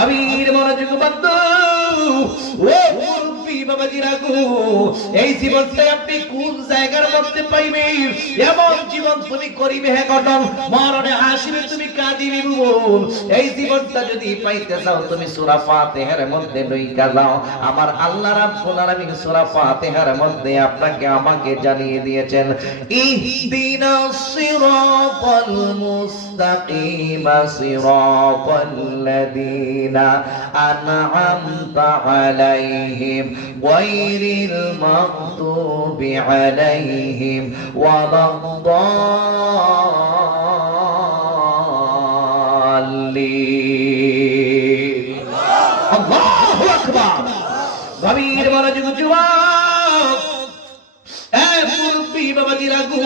আমির মনোযোগ বন্ধু ও মুরব্বি বাবাজিরা গো, এই জীবনটা আপনি কোন জায়গার মধ্যে পাইবেন? এমন জীবন তুমি করিবে হে গঠন, মরণে হাসিবে তুমি কাঁদিবে বল। এই জীবনটা যদি পাইতে চাও তুমি সূরা ফাতিহার মধ্যে ঢুইকা যাও। আমার আল্লাহ রাব্বুল আলামিন সূরা ফাতিহার মধ্যে আপনাকে আমাকে জানিয়ে দিয়েছেন, ইহদিনাস সিরাতাল মুস্তাকিম সিরাতাল লাযিনা আন'আমতা আলাইহিম গায়রিল মাগদুবি আলাইহিম ওয়ালাদ-দাল্লিন। আল্লাহু আকবার। গভীর মনোযোগ যুবক, এই মুরব্বি বাবাজিরা গো,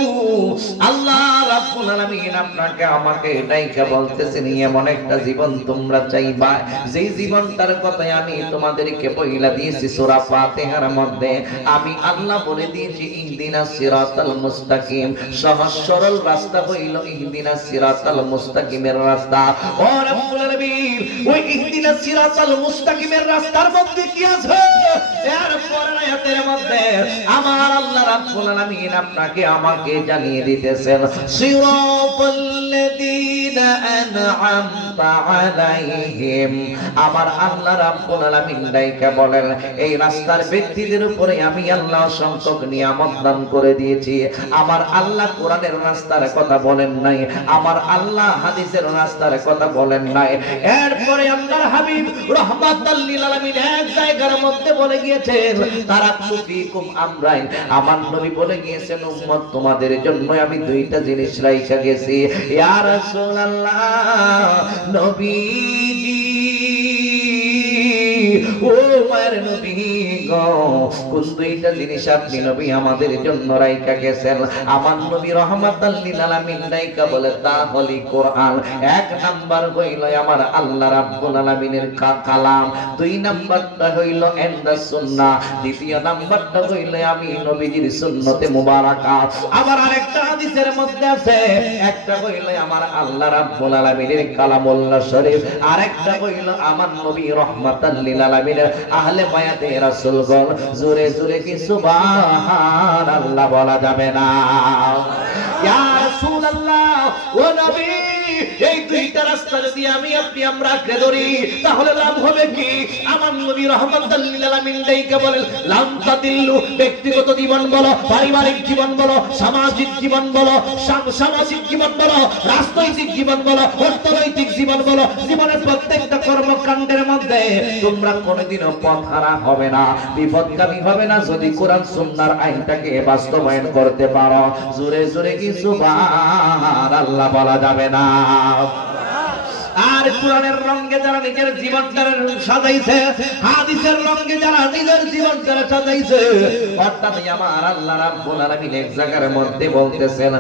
আল্লাহ রাব্বুল আলামিন আপনাকে আমাকে ডাইকা বলতেছেন, এমন একটা জীবন তোমরা চাইবা যেই জীবনটার কথা আমি তোমাদেরকে পয়লা দিয়েছি সূরা ফাতিহার মধ্যে। আমি আল্লাহ বলে দিয়েছি ইহদিনাস সিরাতাল মুস্তাকিম, সহজ সরল রাস্তা হইল ইহদিনাস সিরাতাল মুস্তাকিমের রাস্তা। ও রাব্বুল আলামিন, ওই ইহদিনাস সিরাতাল মুস্তাকিমের রাস্তার মধ্যে কি আছে? এর পরের আয়াতের মধ্যে আমার আল্লাহ রাব্বুল আলামিন আপনাকে আমাকে জানিয়ে দিতেছেন, সিরাতাল্লাযীনা আন'আমতা আলাইহিম। আমার আল্লাহ রাব্বুল আলামিন ডাইকা বলেন, এই রাস্তার ব্যক্তিদের উপরে আমি আল্লাহ সংখ্যক নিয়ামত দান করে দিয়েছি। আমার আল্লাহ কোরআনের রাস্তার কথা বলেন নাই, আমার আল্লাহ হাদিসের রাস্তার কথা বলেন নাই। এরপরে আল্লাহর হাবিব রাহমাতাল লিল আলামিন এক জায়গার মধ্যে বলে গিয়েছেন, তারাকতু ফীকুম আমরাইন। আমার নবী বলে গিয়েছেন, উম্মত তোমাদের জন্য আমি দুইটা জিনিস রাইখা গেছি। ইয়া রাসূলুল্লাহ, নবীজি ও মায়ের নবী গো, কোন দুইটা জিনিস আপনি নবী আমাদের জন্য রাইখা গেছেন? আমার নবী রাহমাতাল লিল আলামিন রাইখা বলে, তা হলি কোরআন। এক নাম্বার হইল আমার আল্লাহ রাব্বুল আলামিনের কালাম, দুই নাম্বারটা হইল এন্ডা সুন্নাহ, দ্বিতীয় নাম্বারটা হইল আমি নবীজির সুন্নতে মুবারাকা। আবার আরেকটা হাদিসের মধ্যে আছে, একটা হইল আমার আল্লাহ রাব্বুল আলামিনের কালামুল্লাহ শরীফ, আরেকটা হইল আমার নবী রাহমাতাল লিল আলামিনের আহলে বায়াতে রাসূলগণ। জোরে জোরে কি সুবহানাল্লাহ বলা যাবে না? ইয়া রাসূলুল্লাহ, ও নবী, এই দুইটা রাস্তা যদি আমি আপনি আমরা আঁকড়ে ধরি তাহলে লাভ হবে কি? আমার নবী রাহমাতাল লিল আলামিন ডাইকা বলেন, লাম তাদিল্লু। ব্যক্তিগত জীবন বলো, পারিবারিক জীবন বলো, সামাজিক জীবন বলো, সামাজিক জীবন বলো, রাজনৈতিক জীবন বলো, অর্থনৈতিক জীবন বলো, জীবনের প্রত্যেকটা কর্মকাণ্ডের মধ্যে তোমরা কোনোদিনও পথ হারা হবে না, বিপদগামী হবে না যদি কোরআন সুন্নাহর আইনটাকে বাস্তবায়ন করতে পারো। জোরে জোরে কি সুবহানাল্লাহ বলা যাবে না? আর কোরআনের রঙে যারা নিজের জীবনটা সাজাইছে, হাদিসের রঙে যারা নিজের জীবনটা সাজাইছে, অর্থাৎ আমার আল্লাহ রাব্বুল আলামিন এক জায়গার মধ্যে বলতেছেন,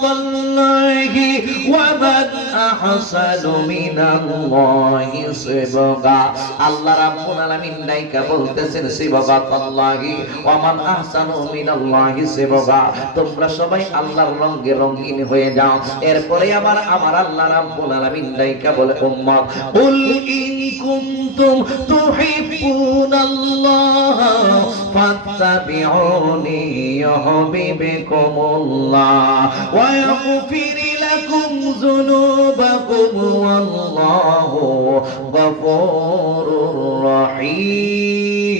সিবগাতাল্লাহি ওয়া মান আহসানু মিনাল্লাহি সিবগা। আল্লাহ রাব্বুল আলামিন নাইকা বলতেছেন, সিবগাতাল্লাহি ওয়া মান আহসানু মিনাল্লাহি সিবগা। তোমরা সবাই আল্লাহর রঙে রঙিন হয়ে যাও। এরপরে আমার আল্লাহ রাব্বুল আলামিন ডাইকা বলে, উম্মত কুল ইন কুনতুম তুহিব্বুনাল্লাহ ফাত্তাবিউনি ইউহিব্বুকুমুল্লাহ ওয়া ইয়াগফির লাকুম যুনুবাকুম ওয়াল্লাহু গফুরুর রহিম।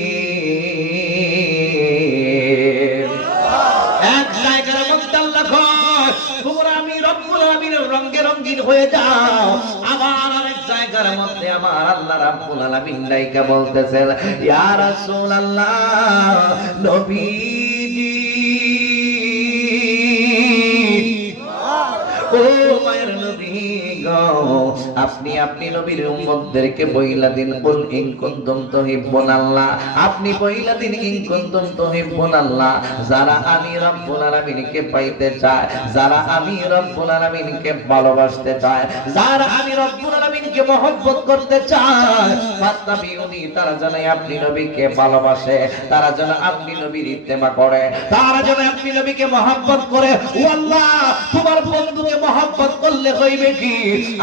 এক জায়গার মধ্যে আল্লাহ কয়, তোমরা আমি রব্বুল আলামিনের রঙে রঙিন হয়ে যাও। আবার আরেক জায়গার মধ্যে আমার আল্লাহ রাব্বুল আলামিন ডাইকা বলতেছেন, ইয়া রাসূলুল্লাহ, নবীজি ও মায়ের নবী গো, আপনি নবীর উম্মতদেরকে বইলা দিন, কুল ইন কুনতুম তুহিব্বুনাল্লাহ। আপনি বইলা দিন, ইন কুনতুম তুহিব্বুনাল্লাহ। যারা আমি রব্বুল আলামিনকে পাইতে চায়, যারা আমি রব্বুল আলামিনকে ভালোবাসতে চায়, যারা আমি রব্বুল আলামিনকে মহব্বত করতে চায়, ফাত্তাবিউনি, তারা যেন আপনি নবীকে ভালোবাসে, তারা যেন আপনি নবীর ইত্তেবা করে, তারা যেন আপনি নবীকে মহব্বত করে। ও আল্লাহ, তোমার বন্ধুকে মহব্বত করলে হইবে কি?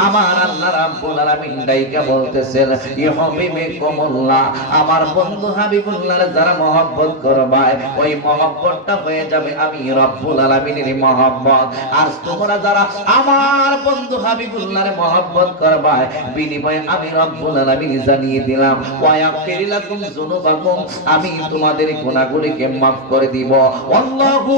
আমার আল্লাহ রাব্বুল আলামিন ডাইকা বলতেছেন ইয়া হাবিবিকুমুল্লাহ, আমার বন্ধু হাবিবুল্লাহর যারা মহব্বত করবে ওই মহব্বতটা হয়ে যাবে আমি রব্বুল আলামিনের মহব্বত। আর তোমরা যারা আমার বন্ধু হাবিবুল্লাহর মহব্বত করবে বিনিময়ে আমি রব্বুল আলামিন জানিয়ে দিলাম ওয়া ইয়াগফির লাকুম যুনুবাকুম, আমি তোমাদের গুনাহগুলিকে maaf করে দিব। আল্লাহু,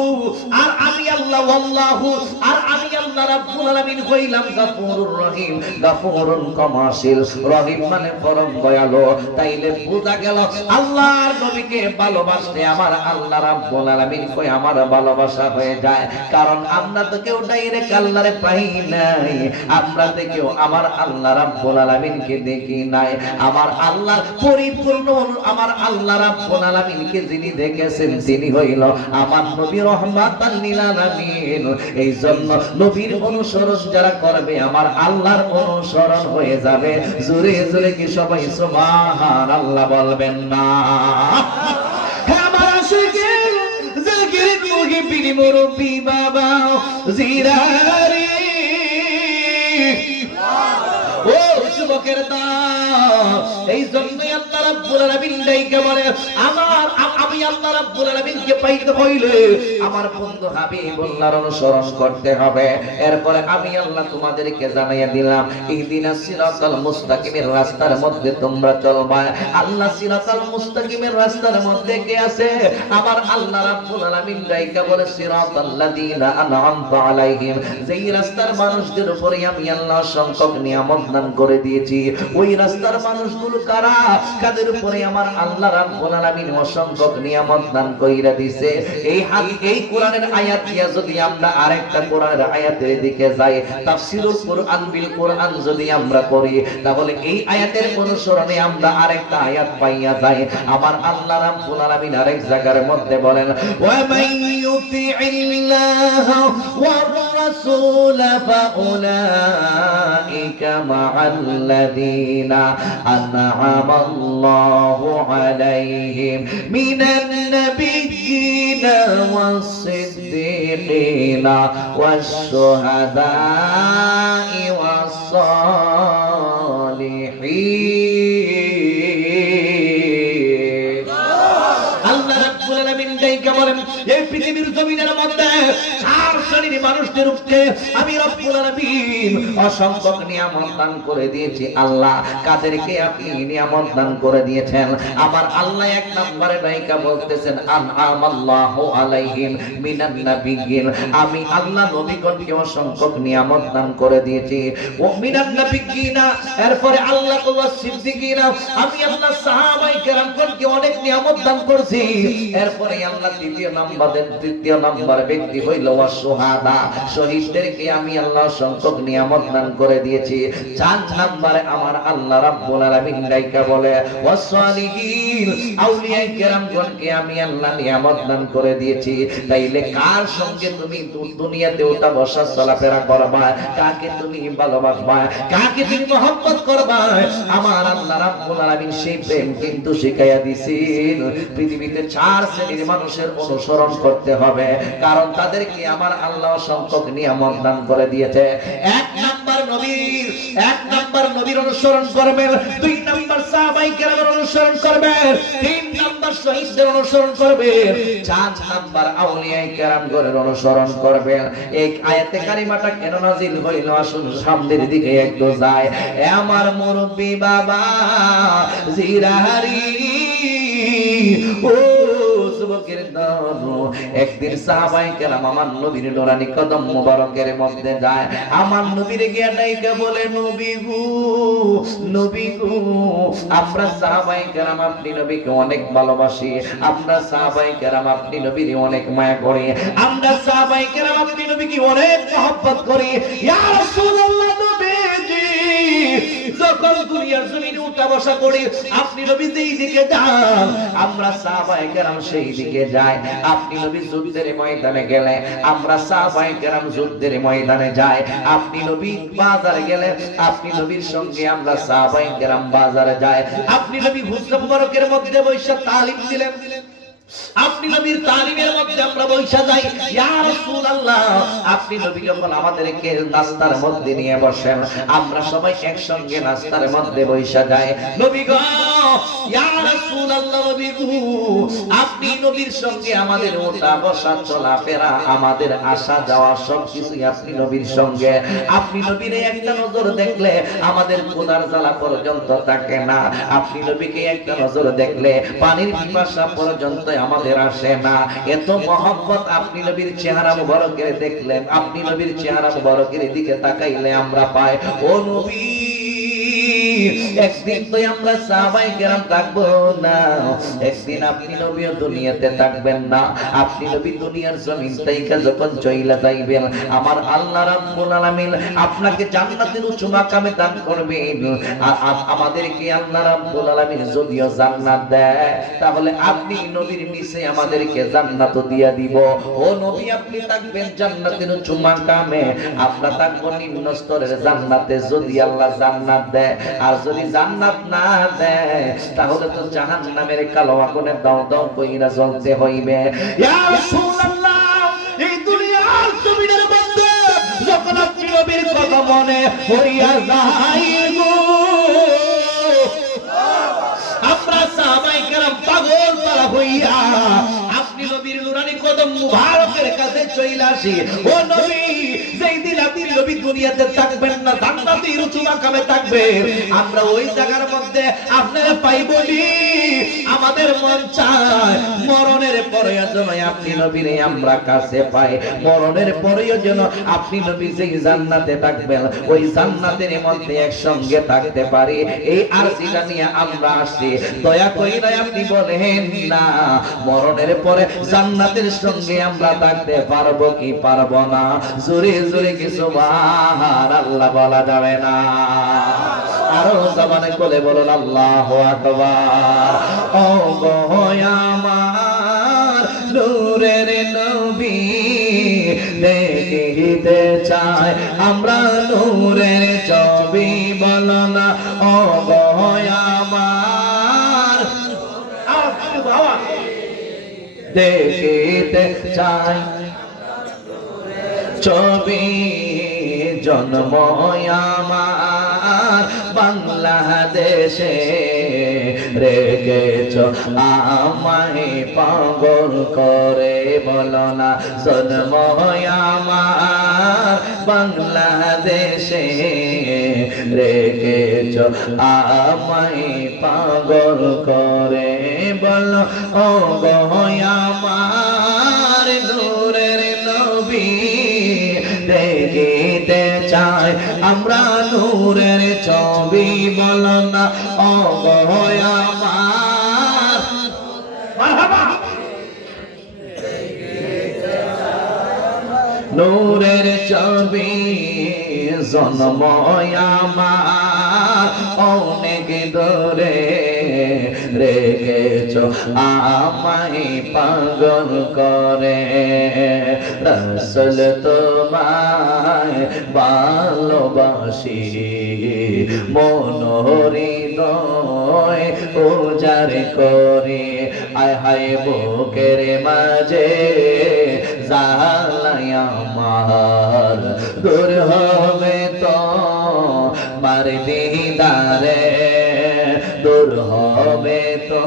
আর আমি আল্লাহ, আল্লাহু, আর আমি আল্লাহ রাব্বুল আলামিন হইলাম গফুরুর রহিম, গফুরুন কমাশিল, রহিম মানে পরম দয়ালু। তাইলে বোঝা গেল আল্লাহর নবীকে ভালোবাসলে আমার আল্লাহ রাব্বুল আলামিন কই আমার ভালোবাসা হয়ে যায়। কারণ আমরা তো কেউ ডাইরেক্ট আল্লাহরে পাই নাই, আমরা তো কেউ আমার আল্লাহ রাব্বুল আলামিনকে দেখি নাই। আমার আল্লাহর পরিপূর্ণ আমার আল্লাহ রাব্বুল আলামিনকে যিনি দেখেছেন তিনি হইল আমার নবী রহমাতাল লিল আলামিন। এই জন্য নবীর অনুসরণ যারা করবে আমার আল্লাহর অনুসরণ হয়ে যাবে। জোরে জোরে কি সবাই সুবহানাল্লাহ বলবেন না? আমার আশিকের জিকির মুহিবিন মুরব্বি বাবা জিরারি ও যুবকের দল, এই জন্যই আল্লাহ রাব্বুল আলামিন ডাইকা বলে আমি আল্লাহ রাব্বুল আলামিনকে পাইতে হইলে আমার বন্ধু হাবিবুল্লাহর অনুসরণ করতে হবে। এরপরে আমি আল্লাহ তোমাদেরকে জানাইয়া দিলাম ইহদিনাস সিরাতাল মুস্তাকিমের রাস্তার মধ্যে তোমরা চলবা। আল্লাহ সিরাতাল মুস্তাকিমের রাস্তার মধ্যে কে আছে? আমার আল্লাহ রাব্বুল আলামিন ডাইকা বলে সিরাতাল্লাযিনা আন'আমতা আলাইহিম, যেই রাস্তার মানুষদের উপরে আমি আল্লাহ সংখ্যক নিয়ামত দান করে দিয়েছি। ওই রাস্তার মানুষগুলো কারা? কাদের উপরে আমার আল্লাহ রাব্বুল আলামিন অসংখ্য নিয়ামত দান কইরা দিয়েছে। এই কোরআনের আয়াত দিয়া যদি আমরা আরেকটা কোরআনের আয়াতের দিকে যাই, তাফসীরুল কোরআন বিল কোরআন যদি আমরা করি, তাহলে এই আয়াতের অনুসরণে আমরা আরেকটা আয়াত পাইয়া যাই। আমার আল্লাহ রাব্বুল আলামিন আরেক জায়গার মধ্যে বলেন ওয়া মান ইউতিইল্লাহা ওয়ার রাসূল ফাউলাইকা মা'আল্লাযীনা আন'আমাল্লাহু আলাইহিম মিনান নাবিয়্যিনা ওয়াস-সিদ্দীকিনা ওয়াশ-শুহাদা'i ওয়াস-সালিহিন। আল্লাহ রাব্বুল আলামিন ডাইকা বলেন এই পৃথিবীর জমিনের মধ্যে চার শ্রেণীর মানুষদের উপরে আমি রব্বুল আলামিন অসংখ্য নিয়ামত দান করে দিয়েছি। আল্লাহ কাদেরকে আপনি নিয়ামত দান করে দিয়েছেন? আমার আল্লাহ এক নম্বরে ডাইকা বলতেছেন আন'আমাল্লাহু আলাইহিম মিনান নাবিয়্যিন, আমি আল্লাহ নবীগণকে অসংখ্য নিয়ামত দান করে দিয়েছি। ও মিনান নাবিয়্যিনা, এরপরে আল্লাহ ওয়াস সিদ্দিকিনা, আমি আল্লাহ সাহাবায়ে কেরামগণকে অনেক নিয়ামত দান করেছি। এরপরে আল্লাহ তৃতীয় নম্বর ব্যক্তি হইল ওয়াস-শুহাদা, শহীদদেরকে আমি আল্লাহ সংখ্যক নিয়ামত দান করে দিয়েছি। চার নম্বরে আমার আল্লাহ রাব্বুল আলামিন ডাইকা বলে ওয়াস-সালিহিন, আউলিয়া কেরামগণকে আমি আল্লাহ নিয়ামত দান করে দিয়েছি। তাইলে কার সঙ্গে তুমি দুনিয়াতে ওঠা বসা চলাফেরা করবা, কাকে তুমি ভালোবাসবা, কাকে তুমি মহব্বত করবা, আমার আল্লাহ রাব্বুল আলামিন সেই প্রেম কিন্তু শিখাইয়া দিয়েছেন। পৃথিবীতে চার শ্রেণীর মানুষের অনুসরণ করতে হবে, কারণ তাদেরকে আমার আল্লাহ সংখ্যক নিয়ামত দান করে দিয়েছে। এক নাম্বার নবীর অনুসরণ করবেন, দুই নাম্বার সাহাবায়ে কেরামের অনুসরণ করবেন, তিন নাম্বার শহীদদের অনুসরণ করবেন, চার নাম্বার আউলিয়ায়ে কেরামগণের অনুসরণ করবেন। এই আয়াতে কারিমাটা কেন নাযিল হইল? আসুন সামনের দিকে একটু যাই। আমার মুরব্বি বাবা জিরারি ও যুবকের দল, একদিন সাহাবায়ে কেরাম আমার নবীর নুরানি কদম মুবারকের মধ্যে যায়। আমার নবীর গিয়া ডাইকা বলে নবী গো, আমরা সাহাবায়ে কেরাম আপনি নবীকে অনেক ভালোবাসি, আমরা সাহাবায়ে কেরাম আপনি নবীর অনেক মায়া করি, আমরা সাহাবায়ে কেরাম আপনি নবীকে অনেক মহব্বত করি। ইয়া রাসূলুল্লাহ, নবীজি যখন দুনিয়ার জমিনে উঠা বসা করি আপনি নবী যেই দিকে যান আমরা সাহাবায়ে কেরাম সেই দিকে যাই। আপনি নবী যুদ্ধের ময়দানে গেলে আমরা সাহাবায়ে কেরাম যুদ্ধের ময়দানে যাই। আপনি নবী বাজারে গেলে আপনি নবীর সঙ্গে আমরা সাহাবায়ে কেরাম বাজারে যাই। আপনি নবী হুজরা মুবারকের মধ্যে বৈশা তালিম দিলেন, আপনি নবীর তালিমের মধ্যে আমরা বৈশা যাই, ইয়া রাসূলুল্লাহ আপনি নবী যখন আমাদেরকে নাস্তার মধ্যে নিয়ে বসেন, আমরা সবাই একসঙ্গে নাস্তার মধ্যে বৈশা যাই। নবী গো, ইয়া রাসূলুল্লাহ নবী গো, আপনি নবীর সঙ্গে আমাদের ওঠা বসা চলাফেরা, আমাদের আসা যাওয়া সবকিছুই আপনি নবীর সঙ্গে। আপনি নবীর একটা নজর দেখলে আমাদের ক্ষুধার জ্বালা পর্যন্ত থাকে না। আপনি নবীকে একটা নজর দেখলে পানির পিপাসা পর্যন্ত আমাদের আসে না। এত মহব্বত আপনি নবীর চেহারা মুবারকের দেখলে, আপনি নবীর চেহারা মুবারকের দিকে তাকাইলে আমরা পাই। ও নবী, একদিন তো আমরা সাহাবায়ে কেরাম থাকবো না, একদিন আপনি নবীও দুনিয়াতে থাকবেন না। আপনি নবী দুনিয়ার জমিন থেকে যখন চইলা যাইবেন, আমার আল্লাহ রাব্বুল আলামিন আপনাকে জান্নাতের উঁচু মাকামে দান করবেন। আর আমাদেরকে আল্লাহ রাব্বুল আলামিন যদিও জান্নাত দেয়, তাহলে আপনি নবীর নিচে আমাদেরকে জান্নাত দিয়া দিব। ও নবী, আপনি থাকবেন জান্নাতের উঁচু মাকামে, আমরা থাকবো নিম্ন স্তরের জান্নাতে। যদি আল্লাহ জান্নাত দেয়, আর যদি জান্নাত না দেয়, তাহলে তো জাহান্নামের কালো আগুনে দাও দাও কইরা জ্বলতে হইবে। ইয়া রাসূলুল্লাহ, এই দুনিয়ার জমিনের মধ্যে যখন আপনি নবীর কথা মনে হইয়া যায় গো, আমরা সাহাবায়ে কেরাম পাগল তারা হইয়া আপনি নবীর নুরানি কদম মুবারকের কাছে চইলা আসি। ও নবী, যেই দিন আপনি নবী দুনিয়াতে থাকবেন না, জান্নাতের উঁচু মাকামে থাকবেন, আমরা ওই জায়গার মধ্যে আপনারা পাইবনি। আমাদের মন চায় মরণের পরে যেন আপনি নবীরে আমরা কাছে পাই, মরণের পরেও যেন আপনি নবী যেই জান্নাতে থাকবেন, ওই জান্নাতের মধ্যে একসঙ্গে থাকতে পারি। এই আরজিটা নিয়ে আমরা আসি। দয়া কইরা আপনি বলেন না, মরণের পরে জান্নাতের সঙ্গে আমরা থাকতে পারবো কি পারবো না? জোরে জোরে কি সুবহানাল্লাহ বলা যাবে না? আরো জবানে কোলে বলুন আল্লাহু আকবার। ও গো আমার নূরের নবী, দেখিতে চাই আমরা নূরের ছবি, বলো না ও গো আমার, দেখিতে চাই ছবি, জন্ম আমার বাংলাদেশে, রেখেছ আমায় পাগল করে, বলো না জন্ম আমার বাংলাদেশে, রেখেছ আমায় পাগল করে, বলো ও গো আমার নূরের নবী, দেখিতে চাই আমরা নূরের ছবি, বলো না ও গো আমার। মারহাবা। নূরের ছবি, জন্ম আমার অনেক দূরে, রেখেছ আমায় পাগল করে, রাসূল তোমায় ভালোবাসি, মন হৃদয় উজাড় করে, আয় হায় বুকের মাঝে জ্বালায় আমার, দূর হবে তো মার দিদারে, দূর হবে তো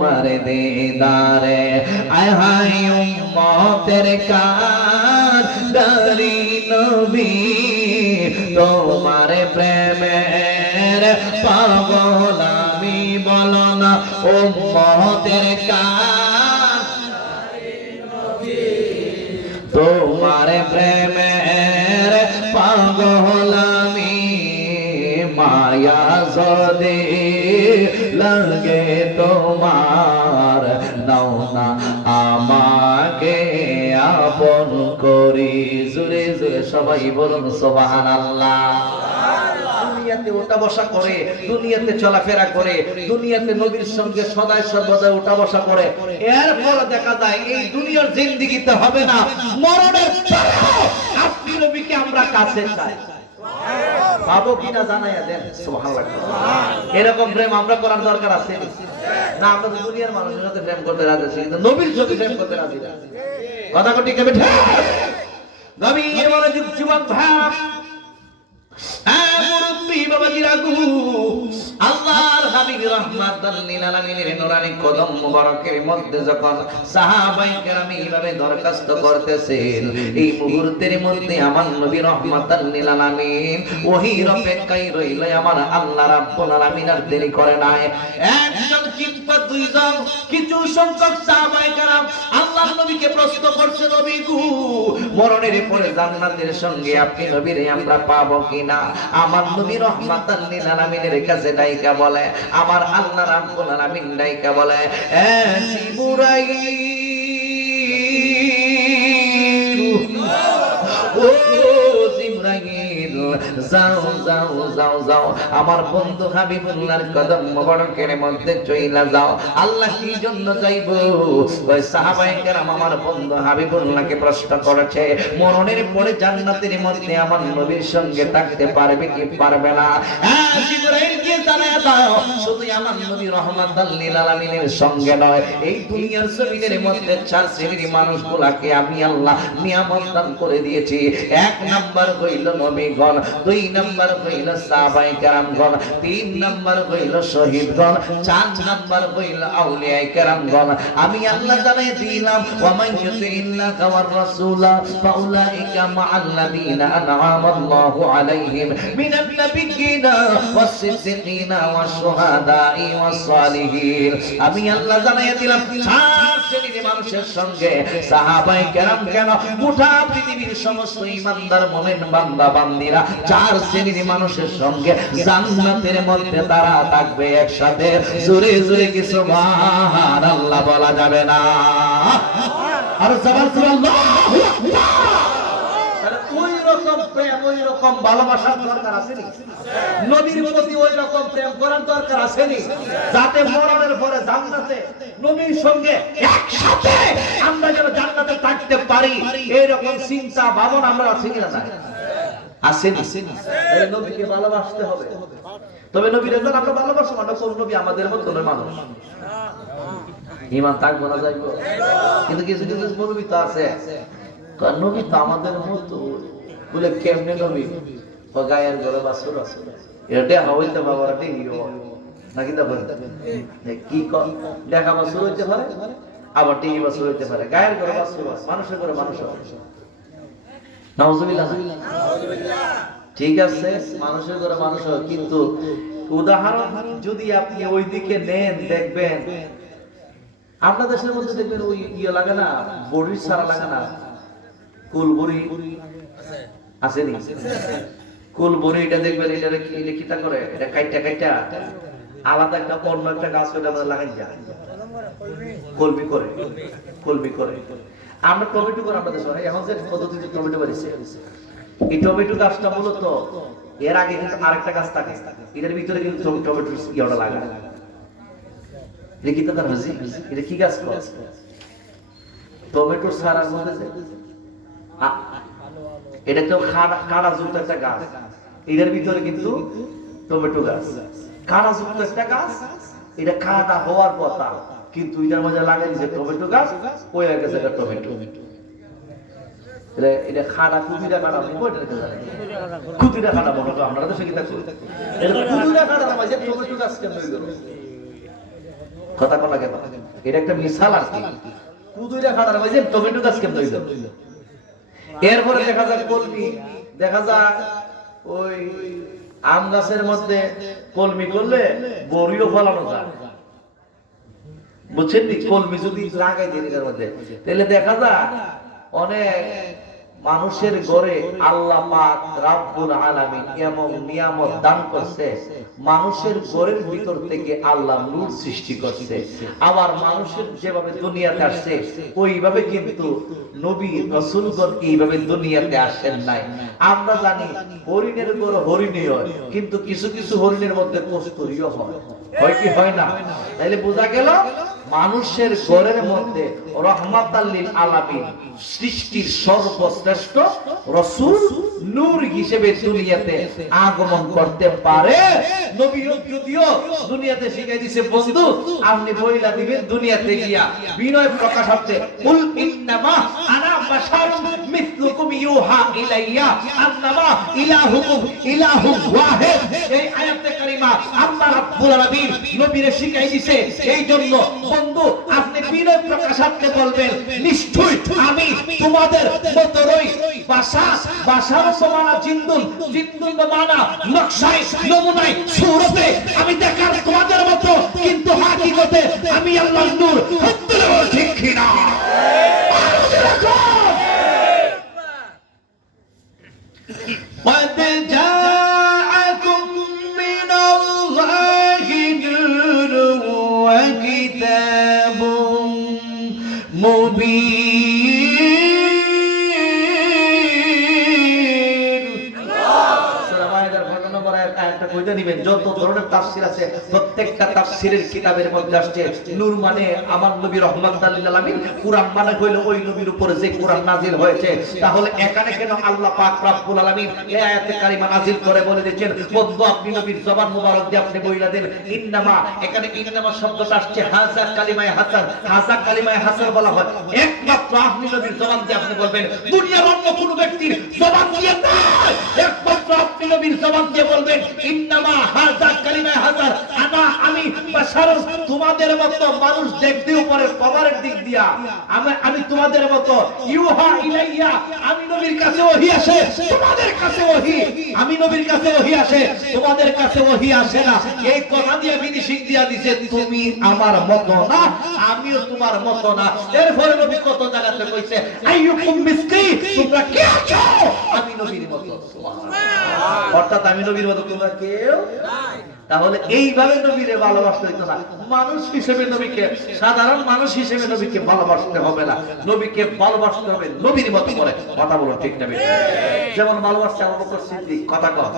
মার দিদারে, আয় হায় উম্মতের কান্ডারি নবী, তোমার প্রেমের পাগল আমি, বলো না উম্মতের কান্ডারি নবী, তোমার প্রেমের পাগল আমি, মায়া যদি লাগে তোমার, নাও না আমাকে আপন করি। জোরে জোরে সবাই বলুন সুবহানাল্লাহ। দুনিয়াতে ওঠা বসা করে, দুনিয়াতে চলাফেরা করে, দুনিয়াতে নবীর সঙ্গে সদায় সর্বদা ওঠা বসা করে, এরপর দেখা যায় এই দুনিয়ার জিন্দেগিতে হবে না, মরণের পরেও আপনি নবীকে আমরা কাছে চাই। পাবো কিনা জানাইয়া দেন। সুবহানাল্লাহ। এরকম প্রেম আমরা করার দরকার আছে। না আমরা তো দুনিয়ার মানুষের সাথে প্রেম করতে রাজি আছি কিন্তু নবীর সাথে প্রেম করতে রাজি না কথা কটি কে বেঠা নবী এমন যুবক ভাব মুরব্বি বাবাজি রাগু আল্লাহর হাবিব রাহমাতাল লিল আলামিনের নূরানি কদম মুবারকের মধ্যে যখন সাহাবায়ে কেরাম এইভাবে দরখাস্ত করতেছেন এই মুহূর্তের মধ্যে আমার নবী রাহমাতাল লিল আলামিন ওহির অপেক্ষায় রইল আমার আল্লাহ রাব্বুল আলামিন আর দেরি করে নাই একজন কিংবা দুইজন কিছু সংখ্যক সাহাবায়ে কেরাম আল্লাহর নবীকে প্রশ্ন করছে নবী গো মরণের পরে জান্নাতের সঙ্গে আপনি নবীরে আমরা পাবো কিনা আমার নবী রাহমাতাল লিল আলামিনের কাছে ডাইকা বলে আমার আল্লাহ রাব্বুল আলামিন ডাইকা বলে এ জিবরাইল ও জিবরাইল যাও যাও যাও যাও আমার বন্ধু হাবিবুল্লাহর কদম মোবারকের মধ্যে চইলা যাও আল্লাহ কি জন্য যাইবো ওই সাহাবায়ে কেরাম আমার বন্ধু হাবিবুল্লাহকে প্রশ্ন করেছে মরণের পরে জান্নাতের মধ্যে আমার নবীর সঙ্গে থাকতে পারবে কি পারবে না জিবরাইল কে জানায় দাও শুধু আমার নবী রাহমাতাল লিল আলামিনের সঙ্গে নয় এই দুনিয়ার জমিনের মধ্যে চার শ্রেণীর মানুষগুলোকে আমি আল্লাহ নিয়ামত দান করে দিয়েছি এক নাম্বার হইল নবীগণ দুই নাম্বার হইল সাহাবায়ে কেরামগণ তিন নাম্বার হইল শহীদগণ চার নাম্বার হইল আউলিয়ায়ে কেরামগণ আমি আল্লাহ জানাই দিলাম ওয়া মান ইউতিল্লাহা ওয়ার রাসূলা ফাউলাইকা মা'আল্লাযীনা আন'আমা আল্লাহু আলাইহিম মিনান নাবিয়্যিনা ওয়াস সিদ্দিকিনা ওয়াশ শুহাদাই ওয়াস সালিহিন আমি আল্লাহ জানাই দিলাম চার শ্রেণীর মানুষের সঙ্গে সাহাবায়ে কেরাম কেন গোটা পৃথিবীর সমস্ত ঈমানদার মুমিন বান্দা বান্দীরা চার শ্রেণীর মানুষের সঙ্গে জান্নাতের মধ্যে তারা থাকবে একসাথে জোরে জোরে কি সুবহানাল্লাহ বলা যাবে না আর সুবহানাল্লাহু আকবার ওই রকম প্রেম ওই রকম ভালোবাসার দরকার আছে নি নবীর প্রতি ওই রকম প্রেম করার দরকার আছে নি যাতে মরণের পরে জান্নাতে নবীর সঙ্গে একসাথে আমরা যেন জান্নাতে থাকতে পারি এই রকম চিন্তা ভাবনা আমরা আছে কিনা না আসেনি তাহলে নবীকে ভালোবাসতে হবে তবে নবীর যখন আমরা ভালোবাসবো আমরা কোন নবী আমাদের মতো মানুষ ঈমান থাকবো না যাইবো কিন্তু কিছু কিছু নবী তো আছে তো নবী তো আমাদের মতো বলে কেমনে নবী ও গায়ের ঘরে বাসুর এটা হইতে বাবার হিরো নাকি তা বলতে কি দেখা বাসুর হইতে পারে আবার টিভি বাসুর হইতে পারে গায়ের ঘরে বাসুর মানুষের ঘরে মানুষ ঠিক আছে মানুষের ঘরে মানুষ হয় কিন্তু উদাহরণ যদি আপনি ওই দিকে নেন দেখবেন আপনার দেশের মধ্যে দেখবেন ওই ইয়ে লাগে না বড়ির সারা লাগে না কুলবড়ি আছে নি কুলবড়ি এটা দেখবেন এটা কিটা করে এটা কাইটা কাইটা আলাদা একটা অন্য একটা গাছ করে লাগাই যায় কলমি করে কলমি করে আমরা টমেটো করে আমাদের দেশে এখন যে পদ্ধতিতে টমেটো বাড়িছে এই টমেটো গাছটা মূলত এর আগে কিন্তু আরেকটা গাছ থাকে এটার ভিতরে কিন্তু টমেটো ইয়েটা লাগায় লিখিত তার হাজি এটা কি গাছ কয় টমেটো সারার মধ্যে এটা তো কাঁড়া যুক্ত একটা গাছ এটার ভিতরে কিন্তু টমেটো গাছ কাঁড়া যুক্ত একটা গাছ এটা কাঁড়া হওয়ার কথা কিন্তু এটার মধ্যে লাগাই দিয়েছে টমেটো গাছ ওই এক জায়গা টমেটো এটা খাড়া কুদিরা কাটা কুদিরা কাটা বলো তো আমরা তো সে কিতা করি কুদিরা কাটা মাঝে টমেটো গাছ কেন হইল কথা কোন লাগে এটা একটা মিসাল আর কি কুদিরা কাটার মাঝে টমেটো গাছ কেন হইল এরপরে দেখা যায় কলমি দেখা যায় ওই আম গাছের মধ্যে কলমি করলে বড়িও ফলানো যায় বুঝছেন নি কলমি যদি লাগাই দিই এর মধ্যে তাহলে দেখা যায় অনেক মানুষের ঘরে আল্লাহ পাক রব্বুল আলামিন এমন নিয়ামত দান করছে মানুষের ঘরের ভিতর থেকে আল্লাহ নূর সৃষ্টি করছে আবার মানুষের যেভাবে দুনিয়াতে আসছে ওইভাবে কিন্তু নবী রাসূলগণ এইভাবে দুনিয়াতে আসেন নাই আমরা জানি হরিণের ঘর হরিণই হয় কিন্তু কিছু কিছু হরিণের মধ্যে কস্তুরীও হয় হয় কি হয় না তাইলে বোঝা গেল মানুষের ঘরের মধ্যে রহমাতাল লিল আলামিন সৃষ্টির সর্বশ্রেষ্ঠ রাসূল নূর হিসেবে দুনিয়াতে আগমন করতে পারে। নবী যদিও দুনিয়াতে শিখাই দিয়েছে বন্ধু আপনি বইলা দিবেন দুনিয়াতে গিয়া বিনয় প্রকাশার্থে কুল ইন্নামা আনা বাশারুম মিসলুকুম ইউহা ইলাইয়া আন্নামা ইলাহুকুম ইলাহু ওয়াহিদ। এই আয়াতে কারিমা আল্লাহ রাব্বুল আলামিন নবীরে শিখাই দিয়েছে। এই জন্য বন্ধু আপনি বিনয় প্রকাশার্থে বলবেন নিশ্চয়ই আমি তোমাদের মতই বাশার সমানা জিন্দুল জিন্দুল মানা নকশায় নমুনায় সূরতে আমি দেখার তোমাদের মতো, কিন্তু হাকিকতে আমি আল্লাহর নূর। সত্যি ঠিক কিনা? قد جاءكم من الله نور وكتاب مبين। কইতে দিবেন যত ধরনের তাফসীর আছে প্রত্যেকটা তাফসীরের কিতাবের মধ্যে আসছে নূর মানে আমার নবী রাহমাতুল লিল আলামিন, কুরআন মানে হইল ওই নবীর উপরে যে কুরআন নাযিল হয়েছে। তাহলে এখানে কেন আল্লাহ পাক রব্বুল আলামিন এই আয়াতে কারিমা নাযিল করে বলে দিয়েছেন বন্ধু আপনি নবীর জবান মুবারক দিয়ে আপনি বইলা দেন ইন্নামা। এখানে ইন্নামা শব্দটা আসছে হাযা কালিমায়ে হাসান, হাযা কালিমায়ে হাসান বলা হয় একমাত্র আপনি নবীর জবান দিয়ে আপনি বলবেন, দুনিয়ার অন্য কোনো ব্যক্তির জবান দিয়ে নয়, একমাত্র আপনি নবীর জবান দিয়ে বলবেন ইন্নামা হাযা কালিমায়ে হাসান আনা আমি বাশারুন, তোমাদের মতো মানুষ দেখতে উপরে কবরের দিক দিয়া আমি তোমাদের মতো ইউহা ইলাইয়া, আমি নবীর কাছে ওহী আসে তোমাদের কাছে ওহী, আমি নবীর কাছে ওহী আসে তোমাদের কাছে ওহী আসে না। এই কথা দিয়ে ফিনিশিং দিয়া দিয়েছে তুমি আমার মতো না আমিও তোমার মতো না। এরপরে নবী কত জায়গাতে কইছে আইয়ুকুম মিসকি, তোমরা কে আছো আমি নবীর মতো। সুবহানাল্লাহ। অর্থাৎ আমি নবীর মতো তোমরা কেউ নাই। তাহলে এইভাবে নবীরে ভালোবাসতে হইতো না, মানুষ হিসেবে নবীকে, সাধারণ মানুষ হিসেবে নবীকে ভালোবাসতে হবে না, নবীকে ভালোবাসতে হবে নবীর মতো করে। কথা বলো ঠিক না? যেমন ভালোবাসছে আবু বকর সিদ্দিক, কথা কও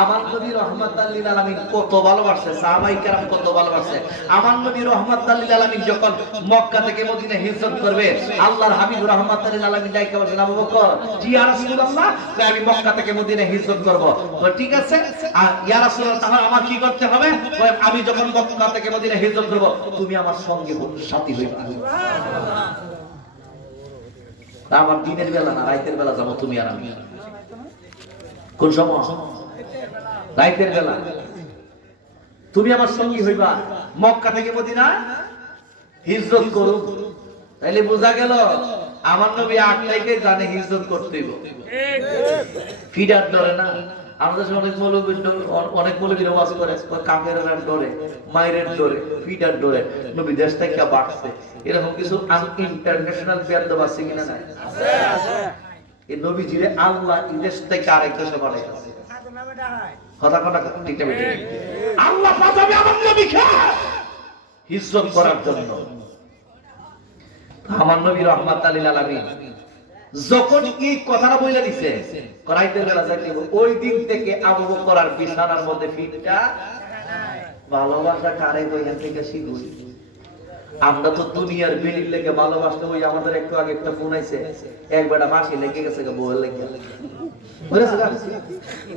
আমার নবী রাহমাতুল লিল আলামিন কত ভালোবাসে, সাহাবায়ে কেরাম কত ভালোবাসে। আমার নবী রাহমাতুল লিল আলামিন যখন মক্কা থেকে মদিনা হিজরত করবে আল্লাহর হাবিব রাহমাতুল লিল আলামিন ডাইকা বলেন আবু বকর জি ইয়া রাসূলুল্লাহ আমি মক্কা থেকে মদিনা হিজরত করব। তো ঠিক আছে ইয়া রাসূলুল্লাহ তাহলে আমার কি করতে হবে? আমি যখন মক্কা থেকে মদিনা হিজরত করব তুমি আমার সঙ্গে সাথী হইবা। সুবহানাল্লাহ। আমার দিনের বেলা না রাতের বেলা যাব তুমি আর আমি। কোন সময়? রাতের বেলা তুমি আমার সঙ্গী হইবা। মক্কা থেকে মদিনা হিজরত করু, তাইলে বোঝা গেল আমার নবী আগ থেকে জানে হিজরত করতে হইব। ফিডার ধরে না আমাদের অনেক মৌলবী, অনেক মৌলবীরা ওয়াজ করে কাফেররা ডরে, মায়ের ডরে, ফিডার ডরে নবী দেশ থেকে বাড়ছে। এরকম কিছু ইন্টারন্যাশনাল বেয়াদব আছে কিনা? নাই, আছে। এই নবীজিরে আল্লাহ এই দেশ থেকে আরেক দেশে পাঠাইছে। কথা কথা ঠিক না? আল্লাহ পাঠাবে আমার নবীকে হিজরত করার জন্য। আমার নবী রাহমাতুল লিল আলামিন যখন এই কথাটা বইলা দিছে করাইতে বেলা যাইতে ওই দিন থেকে আবু বকর আর বিছানার মধ্যে ফিটটা ভালোবাসা কারে কইয়া থেকে শিখুই। আমরা তো দুনিয়ার বেলির লেগে ভালোবাসতে ওই আমাদের একটু আগে একটা ফোন আইছে একবারটা মাসি লেগে গেছে বউয়ের লেগে বলেছে না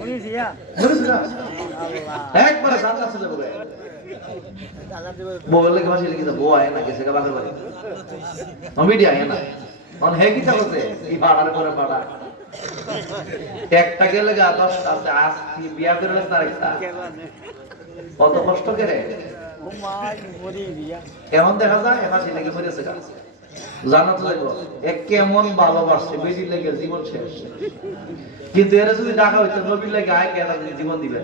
বলেছে না একবার জান্নাত চলে যাবে বউয়ের লেগে মাসি লেগে বউ আয় না গেছে বাপের বাড়ি মিডিয়া আয় না অন হে কি থাকছে এই পাড়ার করে পাড়া একটা গেলে গা 10টা আছে আজ কি বিয়া করলে তার একটা কত কষ্ট করে কেমন দেখা যায় মাসি লেগে মরেছে গা জানা তো দেখো এক কেমন ভালোবাসছে বেশি লেগে জীবন শেষ। কিন্তু এরা যদি ডাকা হইতো নবীর লেগে আয় কেন জীবন দিবে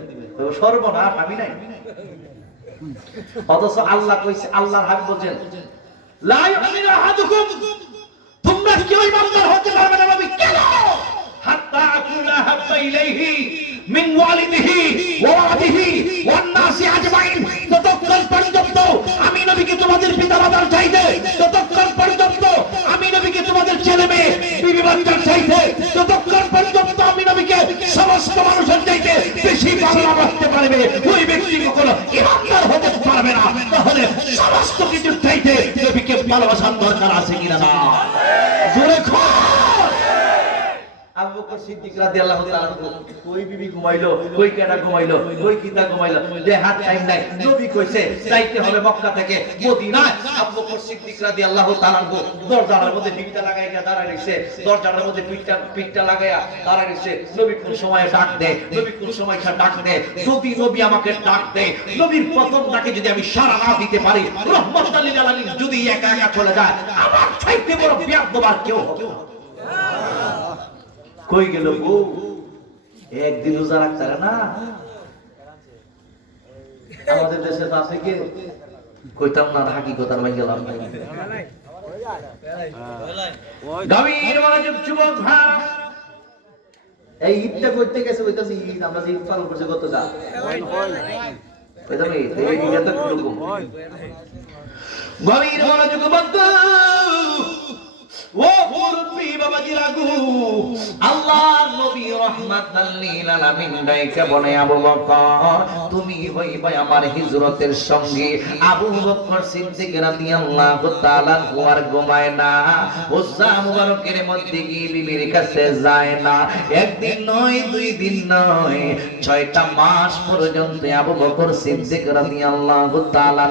সর্বনাশ আমি নাই। অথচ আল্লাহ কইছে আল্লাহর হাবিব বলেন লা ইউমিনু আহাদুকুম, তোমরা কেউ ইমানদার হতে পারবে না নবী কেন হাত্তা আকুলা হাব্বা ইলাইহি মিন ওয়ালিদিহি ওয়া ওয়ালিদিহি ওয়ান নাসি আজমাইন, ততক্ষণ পর্যন্ত আমি নবীকে তোমাদের পিতামাতার চাইতে, ততক্ষণ পর্যন্ত আমি নবীকে তোমাদের ছেলে মেয়ে বিবি বাচ্চার চাইতে, ততক্ষণ পর্যন্ত আমি নবীকে সমস্ত মানুষের চাইতে বেশি ভালোবাসতে পারবে ওই ব্যক্তি কখনো ইমানদার হতে পারবে না। তাহলে সমস্ত কিছুর চাইতে নবীকে ভালোবাসার দরকার আছে কিনা? না জোরে কর। আবু বকর বকর সিদ্দিক রাদিয়াল্লাহু তাআলা কই বিবি ঘুমাইলো, কই কেডা ঘুমাইলো, কই কিতা ঘুমাইলো, দেহার টাইম নাই। নবী কইছে যাইতে হবে মক্কা থেকে মদিনায়। আবু বকর সিদ্দিক রাদিয়াল্লাহু তাআলা দরজার মধ্যে পিঠটা লাগাইয়া দাঁড়ায় রইছে, দরজার মধ্যে পিঠটা লাগাইয়া দাঁড়ায় রইছে। নবী কোন সময় ডাক দেয়, নবী কোন সময় ডাক দেয়। যদি নবী আমাকে ডাক দেয়, নবীর প্রথম ডাকে যদি আমি সাড়া না দিতে পারি, রহমাতুল লিল আলামিন যদি একা একা চলে যায়, আমার চাইতে বড় বিয়াদব আর কেউ হবে না। কই গেল গো? একদিন রোজা রাখতে না আমাদের দেশে আছে কি কইতাম না, হাকিকতার ভাই গেলাম নাই। গভীর মনোযোগ যুবক ভাই, এই ঈদটা করতে গেছে কইতাছি ঈদ আমরা যে ঈদ পালন করছি কতটা কইতাম এই ঈদটা কিরকম। গভীর মনোযোগ বন্ধু ও মুরব্বি বাবাজি লাগু, আল্লাহর নবী রাহমাতাল লিল আলামিন ডাইকা বলে আবু বকর তুমি হইবা আমার হিজরতের সঙ্গী। আবু বকর সিদ্দিক রাদিয়াল্লাহু তাআলা আর ঘুমায় না, ওজা মুবারকের মধ্যে গিয়ে বিবির কাছে যায় না। একদিন নয়, দুই দিন নয়, 6টা মাস পর্যন্ত আবু বকর সিদ্দিক রাদিয়াল্লাহু তাআলা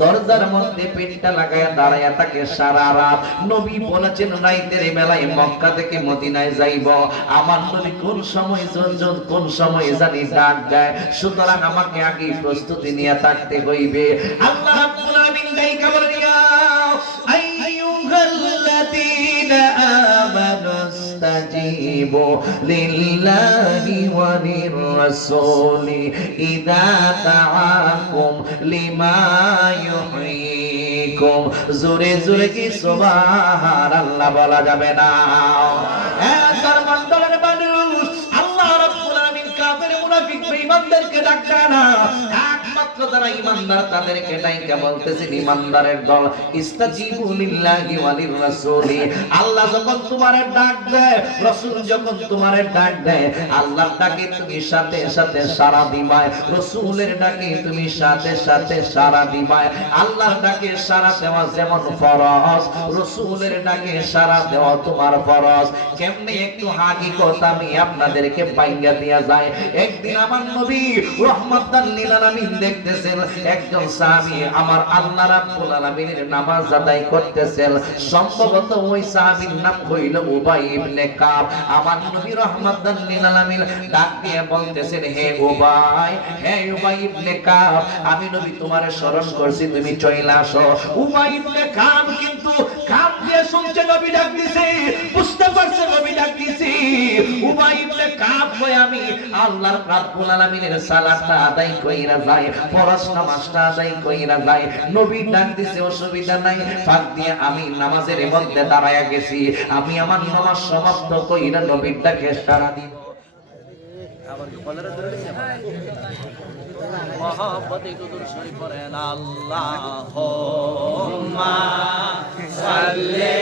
দরজার মধ্যে পেটটা লাগায়া দাঁড়ায়া থাকে সারা রাত। নবী বলেছেন রাতের বেলায় মক্কা থেকে মদিনায় যাইব, আমার নবী কোন সময় কোন সময় জানি ডাক দেয়, সুতরাং আমাকে আগে প্রস্তুতি নিয়ে থাকতে হইবে। আল্লাহ রাব্বুল আলামিন ডাইকা বলেন ইয়া আইয়ুহাল্লাযীনা আমানুস্তাজিবু লিল্লাহি ওয়া লির-রাসূলি ইযা দাআকুম লিমা ইউহয়িকুম। জোরে জোরে কি সুবহানাল্লাহ বলা যাবে না? তার মণ্ডলের মানুষ, আল্লাহ রাব্বুল আলামিন কাফের মুনাফিক বেঈমানদেরকে ডাকছে না, একমাত্র যারা ঈমানদার তাদেরকে ডাইকা বলতেছেন ঈমানদারের দল ইস্তাজিবু লিল্লাহি ওয়া লির-রাসূলি। আল্লাহ যখন তোমারে ডাক দেয়, রাসূল যখন তোমারে ডাক দেয়, আল্লাহর ডাকে তুমি সাথে সাথে সাড়া দিবাই, রাসূলের ডাকে তুমি সাথে সাথে সাড়া দিবাই। আল্লাহর ডাকে সাড়া দেওয়া যেমন ফরজ, রাসূলের ডাকে সাড়া দেওয়া তোমার ফরজ। কেমনে একটু হাকিকত আমি আপনাদেরকে বাইঙ্গা দিয়া যায়। একদিন আমার নবী রাহমাতাল লিল আলামিন দেখতেছেন একজন সাহাবী আমার আল্লাহ রাব্বুল আলামিনের নামাজ আদায় করতেছেন। সম্ভবত ওই সাহাবীর নাম হইল উবাই ইবনে কাব। আমার নবী রাহমাতাল লিল আলামিন ডাক দিয়ে বলতেছেন হে উবাই, হে উবাই ইবনে কাব, আমি নবী তোমারে স্মরণ করছি, তুমি চলে আসো। উবাই ইবনে কাব কিন্তু কাব দিয়ে শুনছে নবী ডাক দিছে, বুঝতে পারছে নবী ডাক দিছে। উবাই ইবনে কাব কই আমি আল্লাহর রাব্বুল আলামিনের সালাতটা আদায় কইরা যাই, ফরজ নামাজটা আদায় কইরা যাই, নবী ডাক দিছে অসুবিধা নাই, ফাঁক দিয়ে আমি নামাজের মধ্যে দাঁড়ায়া গেছি, আমি আমার নামাজ সমাপ্ত কইরা নবীর ডাকে সাড়া দিব। আবার কলরা ধরে দিছে মহব্বতে দুরূদ শরীফ পড়েন আল্লাহুম্মা সাল্লি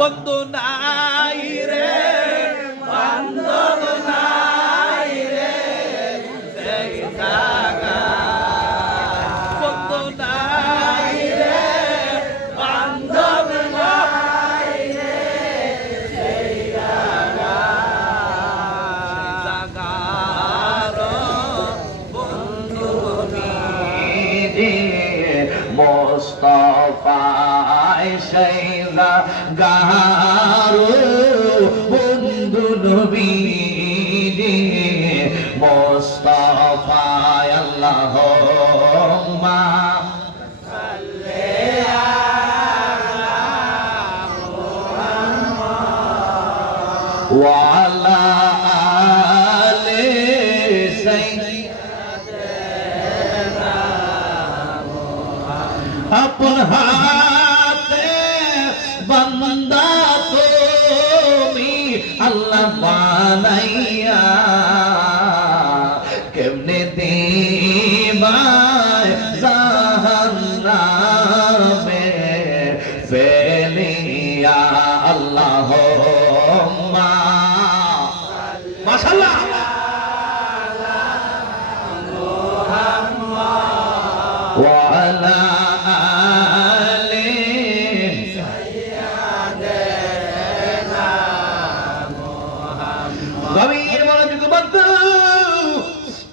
বন্ধু নাই রে, বান্ধব নাই রে, সেই জায়গা বন্ধু নাই রে, বান্ধব নাই রে, সেই জায়গা বন্ধু মোস্তফায় সেই গারো বন্ধু নবী মোস্তফায় আল্লাহুম্মা সাল্লি আলা মুহাম্মাদ ওয়া আলা আলি সাইয়্যিদিনা মুহাম্মদ। আপন হাতে বান্দা তুমি আল্লাহ বানাইয়া কেমনে দিবাই জাহান্নাম মাশাআল্লাহ। ওয়া আলা আলি গভীর মনোযোগ বন্ধু,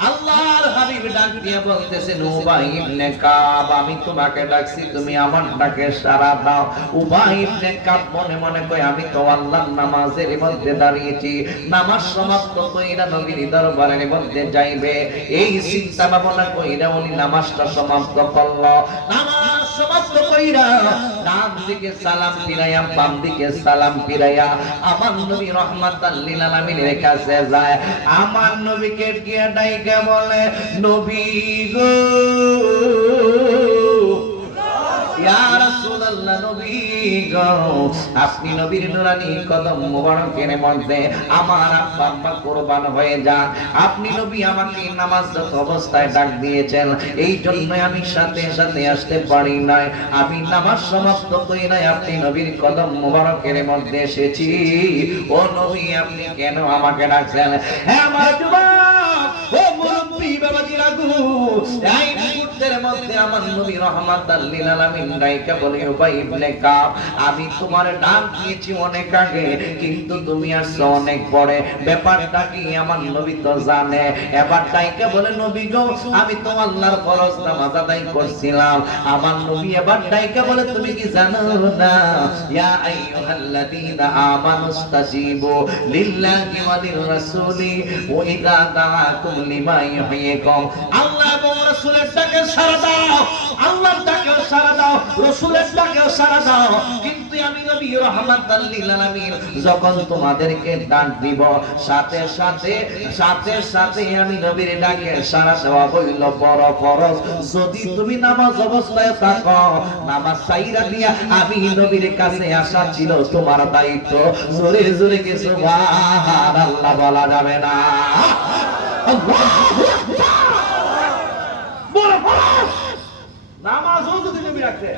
আল্লাহর হাবিব ডাক দিয়ে বলতেছেন উবাই ইবনে কাব, আমি তোমাকে ডাকছি, তুমি আমার ডাকে সাড়া দাও। উবাই ইবনে কাব মনে মনে কয়, আমি তো আল্লাহর নামাজের মধ্যে দাঁড়িয়েছি, নামাজ সমাপ্ত কইরা নবীর দরবারের মধ্যে যাইবে, এই চিন্তা ভাবনা কইরা উনি নামাজটা সমাপ্ত করলো। নামাজ সমাপ্ত কইরা ডান দিকে সালাম ফিরাইয়া বাম দিকে সালাম ফিরাইয়া আমার নবী রাহমাতাল লিল আলামিনের কাছে যায়। আমার নবীকে গিয়ে ডাইকা বলে, নবী গো, ইয়া রাসূলুল্লাহ, নবী গো, আপনি নবীর নুরানি কদম মোবারকের মধ্যে আমার আব্বা আম্মা কুরবান হয়ে যান, আপনি নবী আমাকে নামাজরত অবস্থায় ডাক দিয়েছেন, এই জন্য আমি সাথে সাথে আসতে পারি নাই, আমি নামাজ সমাপ্ত করি নাই, আপনি নবীর কদম মোবারকের মধ্যে এসেছি। ও নবী, আপনি কেন আমাকে ডাকছেন? হ্যাঁ আমার যুবক, ও মুরব্বি বাবাজিরা গো, এই মুহূর্তের মধ্যে আমার নবী রাহমাতাল লিল আলামিন ডাইকা বলে, উবাই ইবনে কাব, আমি তোমার ডাক দিয়েছি অনেক আগে, কিন্তু তুমি আসছো অনেক পরে, ব্যাপারটা কি আমার নবী তো জানে। এবার ডাইকা বলে, নবী গো, আমি তো আল্লাহর ফরজ নামাজ আদায় করছিলাম। আমার নবী এবার ডাইকা বলে, তুমি কি জানো না, ইয়া আইয়ুহাল্লাযীনা আমানুস্তাজিবু লিল্লাহি ওয়া লির রাসূলি ওয়া ইযা দাআকুম লিমা ইউহয়িকুম, আল্লাহ এবং রাসূলের ডাকে সাড়া দাও, আল্লাহর ডাকেও সাড়া দাও, রাসূলের ডাকেও সাড়া দাও। কিন্তু আমি নবী রাহমাতাল লিল আলামিন যখন তোমাদেরকে ডাক দিব, সাথে সাথে সাথে সাথে আমি নবীর ডাকে সাড়া দেওয়া হইল বড় ফরজ। যদি তুমি নামাজ অবস্থায় থাকো, নামাজ সাইরা দিয়া আমি নবীর কাছে আসা ছিল তোমার দায়িত্ব। জোরে জোরে কি সুবহানাল্লাহ বলা যাবে না? আল্লাহু আকবার। বড় ফরজ নামাজও যদি নবী রাখে,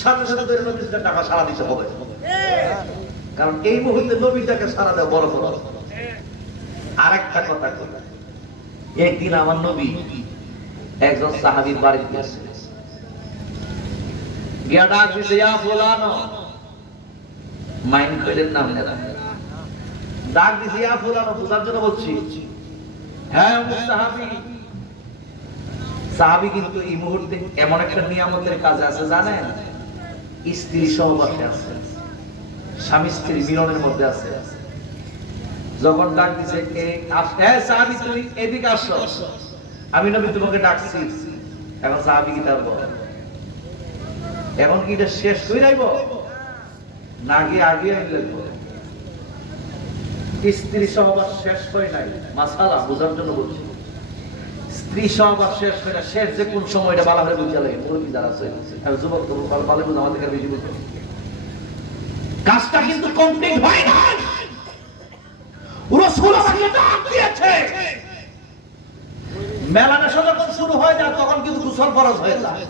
সাথে সাথে ধরে নবীর টাকা সারা দিতে হবে, কারণ এই মুহূর্তে নবীটাকে সারা দেওয়া বড় ফরজ। আরেকটা কথা কই, একদিন আমার নবী একজন সাহাবীর বাড়িতে গেছে, গিয়া ডাক দিছে, ইয়া ফুলানো, মাইন্ড কইলেন না আপনারা, ডাক দিছে ইয়া ফুলানো, বুঝার জন্য বলছি। হ্যাঁ সাহাবী, সাহাবী কিন্তু এই মুহূর্তে এমন একটা নিয়ামতের কাজে আছে জানেন, স্ত্রী সহবাসে আছে, স্বামী স্ত্রী মিলনের মধ্যে আছে। যখন ডাক দিছে, সাহাবী তুমি এদিকে আসো, আমি নবী তোমাকে ডাকছি। এখন সাহাবী কি তার বল, এখন কি এটা শেষ হয়ে যাইব না গিয়ে আগে লাগবো? স্ত্রী সহবাস শেষ হয় নাই, মাসালা বোঝার জন্য বলছি। স্ত্রী সহবাস শেষ হয় না, শেষ যে কোন সময়টা বালা হয়ে বুঝা লাগে, মুরব্বী যারা আছে, যুবক ভালো বুঝ, আমাদের বেশি বুঝো, কাজটা কিন্তু কমপ্লিট হয় না। রাসূল আমাকে ডাক দিয়েছে, মেলামেশা যখন শুরু হয়ে যায় তখন কিন্তু গোসল ফরজ হয়ে যায়।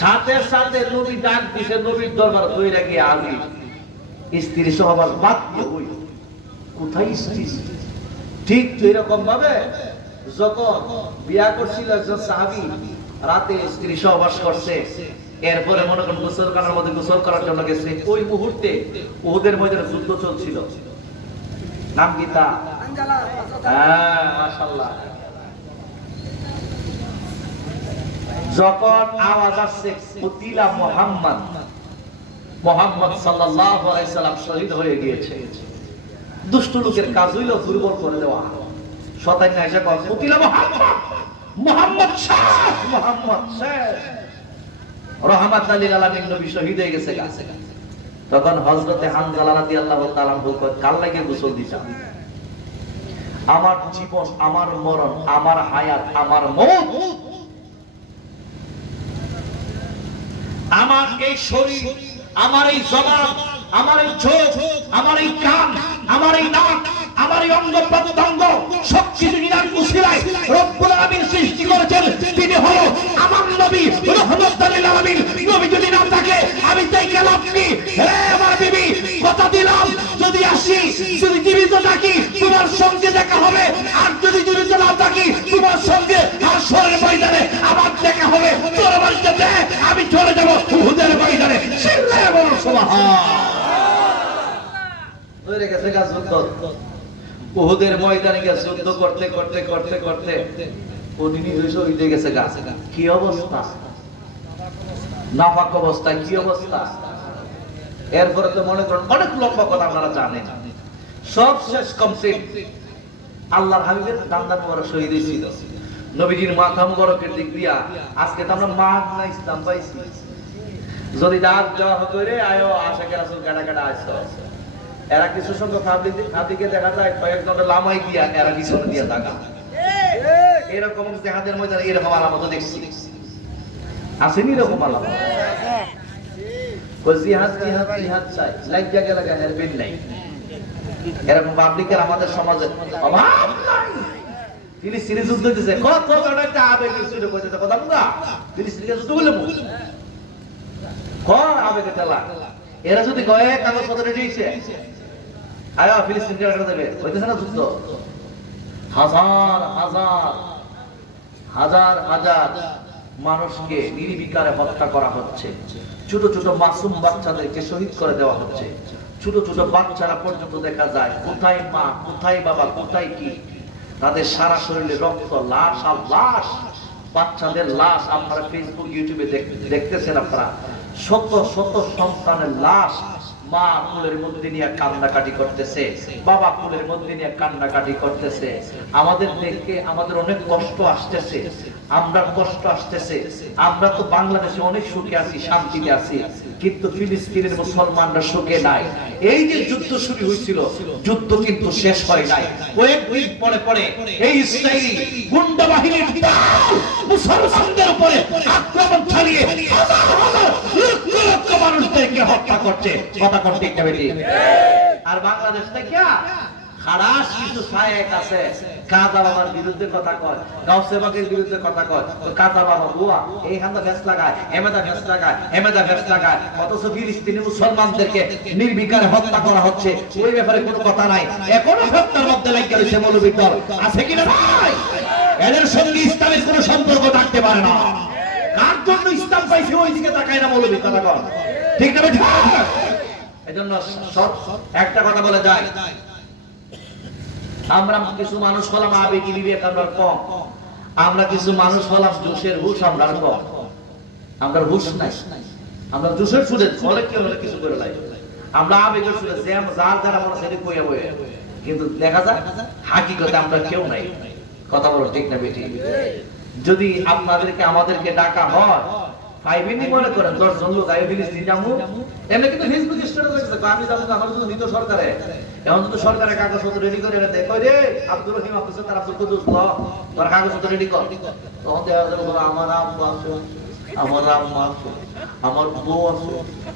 সাথে সাথে নবী ডাক দিছে, নবীর দরবার দইরা গিয়ে আজি স্ত্রী সহবাস বাদ দিয়ে হই, কোথায় স্ত্রী? ঠিক এরকম ভাবে যখন বিয়া করছিল একজন সাহাবী, রাতে স্ত্রী সহবাস করছে, এরপরে মনে করেন গোসলখানার মধ্যে গোসল করার জন্য গেছে, ওই মুহূর্তে উহুদের ময়দানে যুদ্ধ চলছিল, নাম কি তা? হ্যাঁ মাশাআল্লাহ। যখন আওয়াজ আসছে কুতিলা মুহাম্মদ, মুহাম্মদ সাল্লাল্লাহু আলাইহি সাল্লাম শহীদ হয়ে গিয়েছে, দুষ্ট লোকের কাজ হইল দুর্বল করে দেওয়া। শয়তান এসে কয় কুতিলা মুহাম্মদ, মুহাম্মদ শেষ, মুহাম্মদ শেষ, রাহমাতাল লিল আলামিন নবী শহীদ হয়ে গেছে। তখন হযরতে হামজা রাদিয়াল্লাহু তাআলা বললেন, কাল লাগে গোসল দিতাম, আমার জীবন, আমার মরণ, আমার হায়াত, আমার মওত, আমার এই শরীর, আমার এই জবান, আমার এই চোখ, আমার এই কান, আমার এই নাক, আমার এই অঙ্গ প্রত্যঙ্গ সবকিছু নিরানকুশিলায় রব্বুল আলামিন সৃষ্টি করেছেন। তিনি হলো আমার নবী রাহমাতুল লিল আলামিন। নবী যদি না থাকে আমি তাই গেলাম কি? হে আমার বিবি, কথা দিলাম যদি আসি, যদি জীবিত থাকি তোমার সঙ্গে দেখা হবে, আর যদি জীবিত না থাকি তোমার সঙ্গে হাসরের ময়দানে আবার দেখা হবে। তোর বাড়িতে দেখ, আমি চলে যাব উহুদের ময়দানে। চিল্লায়ে বলো সুবহানাল্লাহ। হয়ে গেছে গা যুদ্ধ, উহুদের ময়দানে গিয়ে যুদ্ধ করতে করতে করতে করতে উনি নিজে শহীদ হয়ে গেছে গা। কি অবস্থা, নাফাক অবস্থা, কি অবস্থা। এরপরে তো মনে করেন অনেক লম্বা কথা আপনারা জানেন, সব শেষ কমপ্লিট। আল্লাহর হাবিবের দান্দান মোবারক শহীদ হয়েছিল, নবীজির মাথা মোবারকের দিক দিয়া আজকে তো আমরা মাঘ না ইসলাম পাইছি। যদি ডাক দেওয়া হতো রে আয়ো আশাকে রাসূল কাটা কাটা আসতো, এরা কিছু সংখ্যক হাদিকে দেখা যায় কয়েকজন লামাই দিয়া এরা পিছনে দিয়া থাকা। এরকম জিহাদের ময়দানে এরকম আলামত দেখছি, আসেনি এরকম আলামত। জিহাদ জিহাদ জিহাদ চাই লাগিয়া গেল গায়ের বিল নাই। এরকম পাবলিকের আমাদের সমাজে অভাব নাই। ফিলিস্তিনে যুদ্ধ দিতেছে, কত বড় একটা আবেগ ছিল কইতে কথা না। ফিলিস্তিনে যুদ্ধ বলে মুখ কোন আবেগে ঠেলা। এরা যদি কয়েক কাগজ পত্র দিয়েছে আয়া ফিলিস্তিন কে করে দেবে, হইতেছে না যুদ্ধ। হাজার হাজার হাজার হাজার মানুষকে নির্বিকারে হত্যা করা হচ্ছে, ছোট ছোট মাসুম বাচ্চাদেরকে শহীদ করে দেওয়া হচ্ছে। ছোট ছোট বাচ্চারা পর্যন্ত দেখা যায় কোথায় মা, কোথায় বাবা, কোথায় কি, তাদের সারা শরীরে রক্ত, লাশ আর লাশ, বাচ্চাদের লাশ। আপনারা ফেসবুক ইউটিউবে দেখতেছেন, আপনারা শত শত সন্তানের লাশ মা কোলের মধ্যে নিয়ে কান্নাকাটি করতেছে, বাবা কোলের মধ্যে নিয়ে কান্নাকাটি করতেছে। আমাদের দেখে আমাদের অনেক কষ্ট আসতেছে, আমরা কষ্ট আসতেছে। আমরা তো বাংলাদেশে অনেক সুখে আছি, শান্তিতে আছি, কিন্তু ফিলিস্তিনের মুসলমানরা সুখে নাই। এই যে যুদ্ধ শুরু হয়েছিল, যুদ্ধ কিন্তু শেষ হয় নাই। কয়েকদিন পরে পরে এই ইসরায়েলি গুন্ডা বাহিনীর দল মুসলমানদের উপরে আক্রমণ চালিয়ে হাজার হাজার লক্ষ লক্ষ মানুষদেরকে হত্যা করছে। কথা করতে একটা বেটি। আর বাংলাদেশ থেকে খারাস কিছু সায়েক আছে, কাজা বাবার বিরুদ্ধে কথা কয়, গাউসে বাগের বিরুদ্ধে কথা কয়। কাজা বাবা বুয়া এইখানটা ভেস লাগায়, এমেদা ভেস লাগায়, এমেদা ভেস লাগায়, অথচ ফিলিস্তিনি মুসলমানদেরকে নির্বিকারে হত্যা করা হচ্ছে, ওই ব্যাপারে কোনো কথা নাই। এখনো হত্যার মধ্যে লাগিয়ে রয়েছে মৌলবীর দল, আছে কিনা ভাই? এদের সঙ্গে ইসলামের কোনো সম্পর্ক থাকতে পারে না। কার জন্য ইসলাম পাইছে ওই দিকে তাকায় না মৌলবী, কথা কর ঠিক না বেটা? এজন্য একটা কথা বলে যায়, আমরা কিছু মানুষ হলাম আবেগী বিবেক আমরা কম, আমরা কিছু মানুষ হলাম জোশের হুশ আমরা কম। আমরা হুশ নাই, আমরা জোশের সুরে ফলে কি হলে কিছু করে লাই, আমরা আবেগের সুরে জ্যাম যার যারা মনে সেটা কইয়া বইয়া, কিন্তু দেখা যায় হাকিকতে আমরা কেউ নাই। কথা বলো ঠিক না বেটি? যদি আপনাদেরকে আমাদেরকে ডাকা হয় পাইবেনই মনে করেন 10 জন লোক আইবে ফিলিস্তিন যাবো, এমনি কিন্তু ফেসবুক স্ট্যাটাস দেখছে আমি যাবো, আমার যদি নিত সরকারে, এখন যদি সরকারের কাগজপত্র রেডি করে এনে দেয়, কই রে আব্দুর রহিম আব্দুল সত্তার আব্দুল কুদ্দুস ল তোর কাগজপত্র রেডি কর, তখন দেখা যাবে আমার আব্বা আছে, আমার আম্মা আছে, আমার বউ আছে,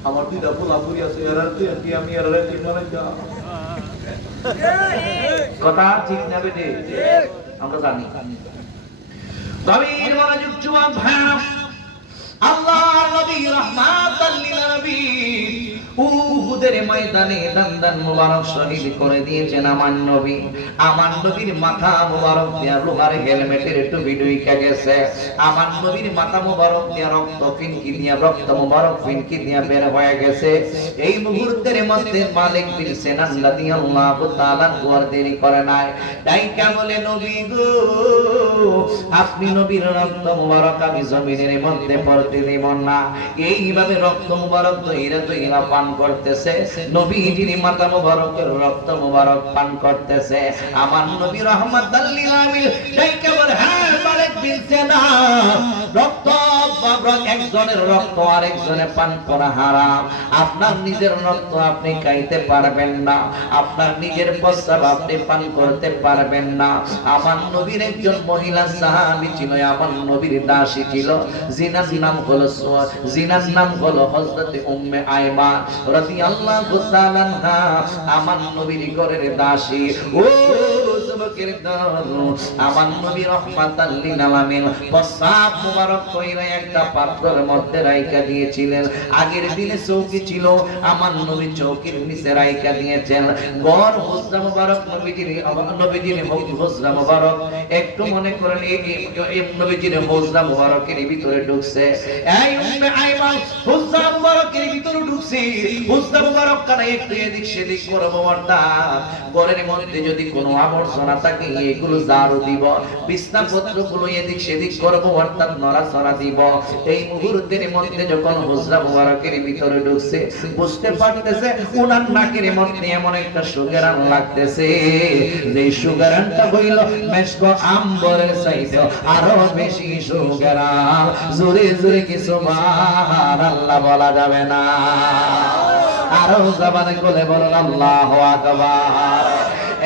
আমার দিদা ফুলাফুরি আছে, এরা কি আমি এরা কি মানে যা কথা ঠিক না বেটে? আমরা জানি। গভীর মনোযোগ যুবক ভাইরা, আল্লাহর নবী রাহমাতাল লিল আলামিন উহুদের ময়দানে দান্দান মোবারক শহীদ করে দিয়েছেন আমার নবী। আমার নবীর মাথা মোবারক দিয়া লোহার হেলমেটের টুপি ঢুইকা গেছে, আমার নবীর মাথা মোবারক দিয়া রক্ত ফিনকি দিয়া রক্ত মোবারক ফিনকি দিয়া বের হয়ে গেছে। এই মুহূর্তের মধ্যে মালিক বিন সিনান রাদিয়াল্লাহু তাআলা গোর দেরি করে নাই, ডাইকা বলে নবী গো আপনি নবীর রক্ত মোবারক আমি জমিনের মধ্যে পড়তে দেব না। এইভাবে রক্ত মোবারক দইরা পান করতেছে, নবীজির মাথা মোবারকের রক্ত মোবারক পান করতেছে। আমার নবী রাহমাতাল লিল আলামিন ডাইকা বলে হ্যাঁ মালিক বিন সিনান, রক্ত একজনের রক্ত আরেকজনে পান করা হারাম। আপনার নিজের রক্ত আপনি খাইতে পারবেন না, আপনার নিজের প্রস্রাব আপনি পান করতে পারবেন না। আমার নবীর একজন মহিলা সাহাবী ছিল, আমার নবীর দাসী ছিল, জিনার নাম হলো হযরতে উম্মে আয়মান রাদিয়াল্লাহু তাআলা আনহা। আমার নবীর ঘরের দাসী। ও যুবক যুবকের দল, আমার নবী রাহমাতাল লিল আলামিন প্রস্রাব মুবারক কইরা একটা পাত্রের মধ্যে রাইখা দিয়েছিলেন। আগের দিনে চৌকি ছিল, আমার নবী চৌকির নিচে রাইখা দিয়েছেন। গর হুজরা মুবারক নবীজির হুজরা মুবারক একটু মনে করেন এই নবীজির হুজরা মুবারকের ভিতরে ঢুকছে। এই উম্মে আইমান হুজরা মুবারকের ভিতরে ঢুকছে। হুজরা মুবারক কানে একটু এদিক সেদিক করবো অর্থাৎ ঘরের মধ্যে যদি কোনো আবর্জনা থাকে এগুলো ঝাড়ু দিব, বিছনাপত্রগুলো এদিক সেদিক করবো অর্থাৎ নড়াচড়া দিব। এই মুহূর্তের মধ্যে যখন হুজরা মুবারকের ভিতরে ঢুকছে বুঝতে পারতেছে উনার নাকের মধ্যে এমন একটা সুগেরান লাগতেছে, যে সুগেরানটা হইল মেশক আম্বরের চাইতে আরো বেশি সুগেরান। জোরে জোরে কি সুবহানাল্লাহ বলা যাবে না? আরো জবানে বলে বলুন আল্লাহু আকবার।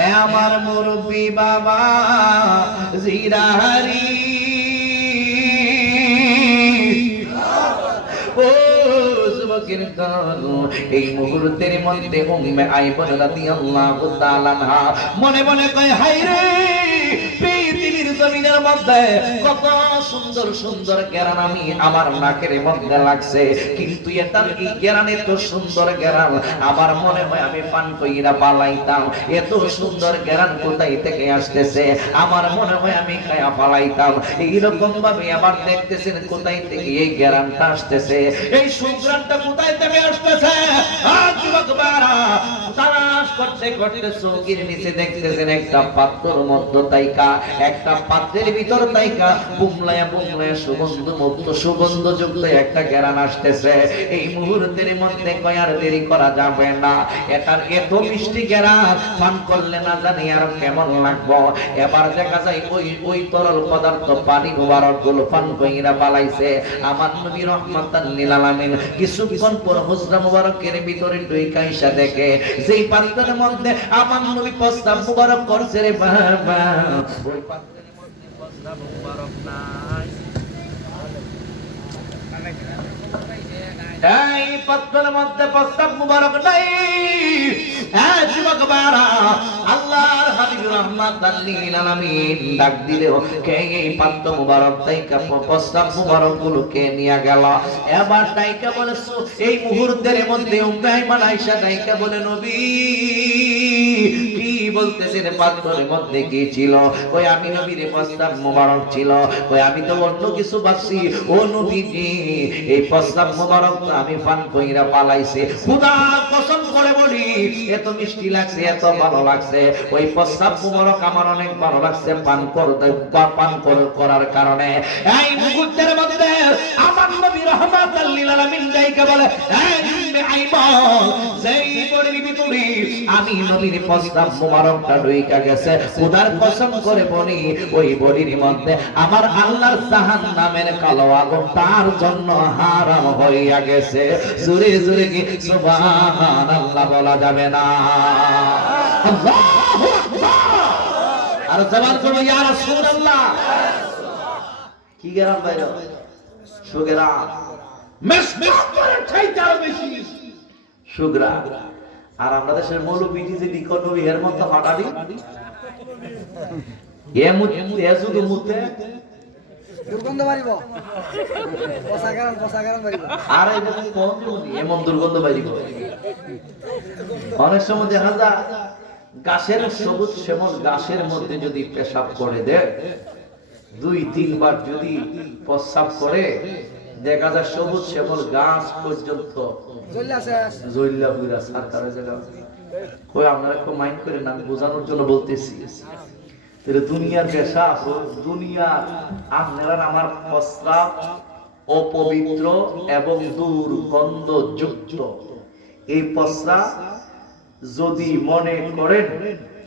এ আমার মুরব্বি বাবা জিরাহারি, ও যুবকের দল, এই মুহূর্তের মধ্যে উম্মে আইমান রাদিয়াল্লাহু তাআলা আনহা মনে মনে কয় হায়রে পৃথিবীর জমিনের মধ্যে কত সুন্দর সুন্দর ঘেরান আমি আমার নাকের মধ্যে লাগছে, কিন্তু এটার এই ঘেরান এত সুন্দর ঘেরান আমার মনে হয় আমি পান কইরা পালাইতাম। এত সুন্দর ঘেরান কোথায় থেকে আসতেছে আমার মনে হয় আমি খায়া পালাইতাম। এইরকম ভাবে আবার দেখতেছেন কোথায় থেকে এই ঘেরানটা আসতেছে, এই সুঘ্রাণটা কোথায় থেকে আসতেছে। যুবকবারা তালাশ করতে করতে চৌকির নিচে দেখতেছেন একটা পাত্রের মধ্যে তাইকা, একটা পাত্রের ভিতর তাইকা বুমলায়া বুমলায়া সুগন্ধযুক্ত একটা ঘেরান আসতেছে। এই মুহূর্তের মধ্যে কয়ার দেরি করা যাবে না, এটার এত মিষ্টি ঘেরান পান করলে না জানি আর কেমন লাগবো। এবার দেখা যায় ওই তরল পদার্থ পানি মুবারক গুলো পান কইরা পালাইছে আমার নবী রাহমাতাল লিল আলামিন। কিছুক্ষণ পর হুজরা মুবারকের ভিতরে ঢুইকা আইসা দেখে যেই পাত্রের মধ্যে আমার নবী প্রস্তাব মুবারক করছে রে বাবা, ওই পাত্রের মধ্যে প্রস্তাব মুবারক নাই। এই পাত্রের মধ্যে প্রস্তাব মুবারক নাই। হ্যাঁ যুবকবারা, আল্লাহর হাবিব রাহমাতাল লিল আলামিন ডাক দিলেও কে এই পাত্র মুবারক তাইকা প্রস্তাব মুবারক গুলো কে নিয়ে গেল। এবার তাইকা বলেছো এই মুহূর্তের মধ্যে উম্মে আইমান আয়েশা তাইকা বলে নবী কি বলতেছেন পাত্রের মধ্যে কি ছিল? ওই আমি নবীর প্রস্তাব মুবারক ছিল। ওই আমি তো অন্য কিছু ভাবছি। ও নবীজি এই প্রস্তাব মুবারক আমি পান কইরা পালাইছি, খোদার কসম করে বলি এত মিষ্টি লাগছে এত ভালো লাগছে। ওই প্রস্তাব মুবারক আমার অনেক ভালো লাগছে পান করার কারণে। এই মুহূর্তের মধ্যে আমার নবী রাহমাতাল লিল আলামিন যাইকে বলে এই উম্মে আইমান যেই বড়ির ভিতরে আমি নবীর প্রস্তাব মুবারকটা ঢুইকা গেছে, খোদার কসম করে বলি ওই বড়ির মধ্যে আমার আল্লাহর জাহান্নামের কালো আগুন তার জন্য হারাম হইয়া গেছে। জোরে জোরে কি সুবহানাল্লাহ বলা যাবে না? আল্লাহু আকবার। আর জবান করো ইয়া রাসূলুল্লাহ। কি গেরাম বাইরে সুগেরাম মেসমের চাইতে আরো বেশি সুগরা। আর আমরা দেশের মৌলবীজি যে ইকোনমি এর মধ্যে ফাটাদি এ মুতে এ শুধু মুতে দুর্গন্ধ মারিব, পচা গারাম মারিব। আর এই যে কোন এমন দুর্গন্ধ মারিব। অনেক সময় দেখা যায় গাছের সবুজ শ্যামল গাছের মধ্যে যদি পেশাব করে দেয় 2-3 বার যদি প্রস্রাব করে দেখা যায় সবুজ শ্যামল গাছ পর্যন্ত জইল্লা পুরা সরকার জায়গা। কই আপনারা একটু মাইন্ড করেন, আমি বোঝানোর জন্য বলতেছি। দুনিয়ার পেশাব, দুনিয়ার আপনারা আমার প্রস্রাব অপবিত্র এবং দুর্গন্ধযুক্ত। এই প্রস্রাব যদি মনে করেন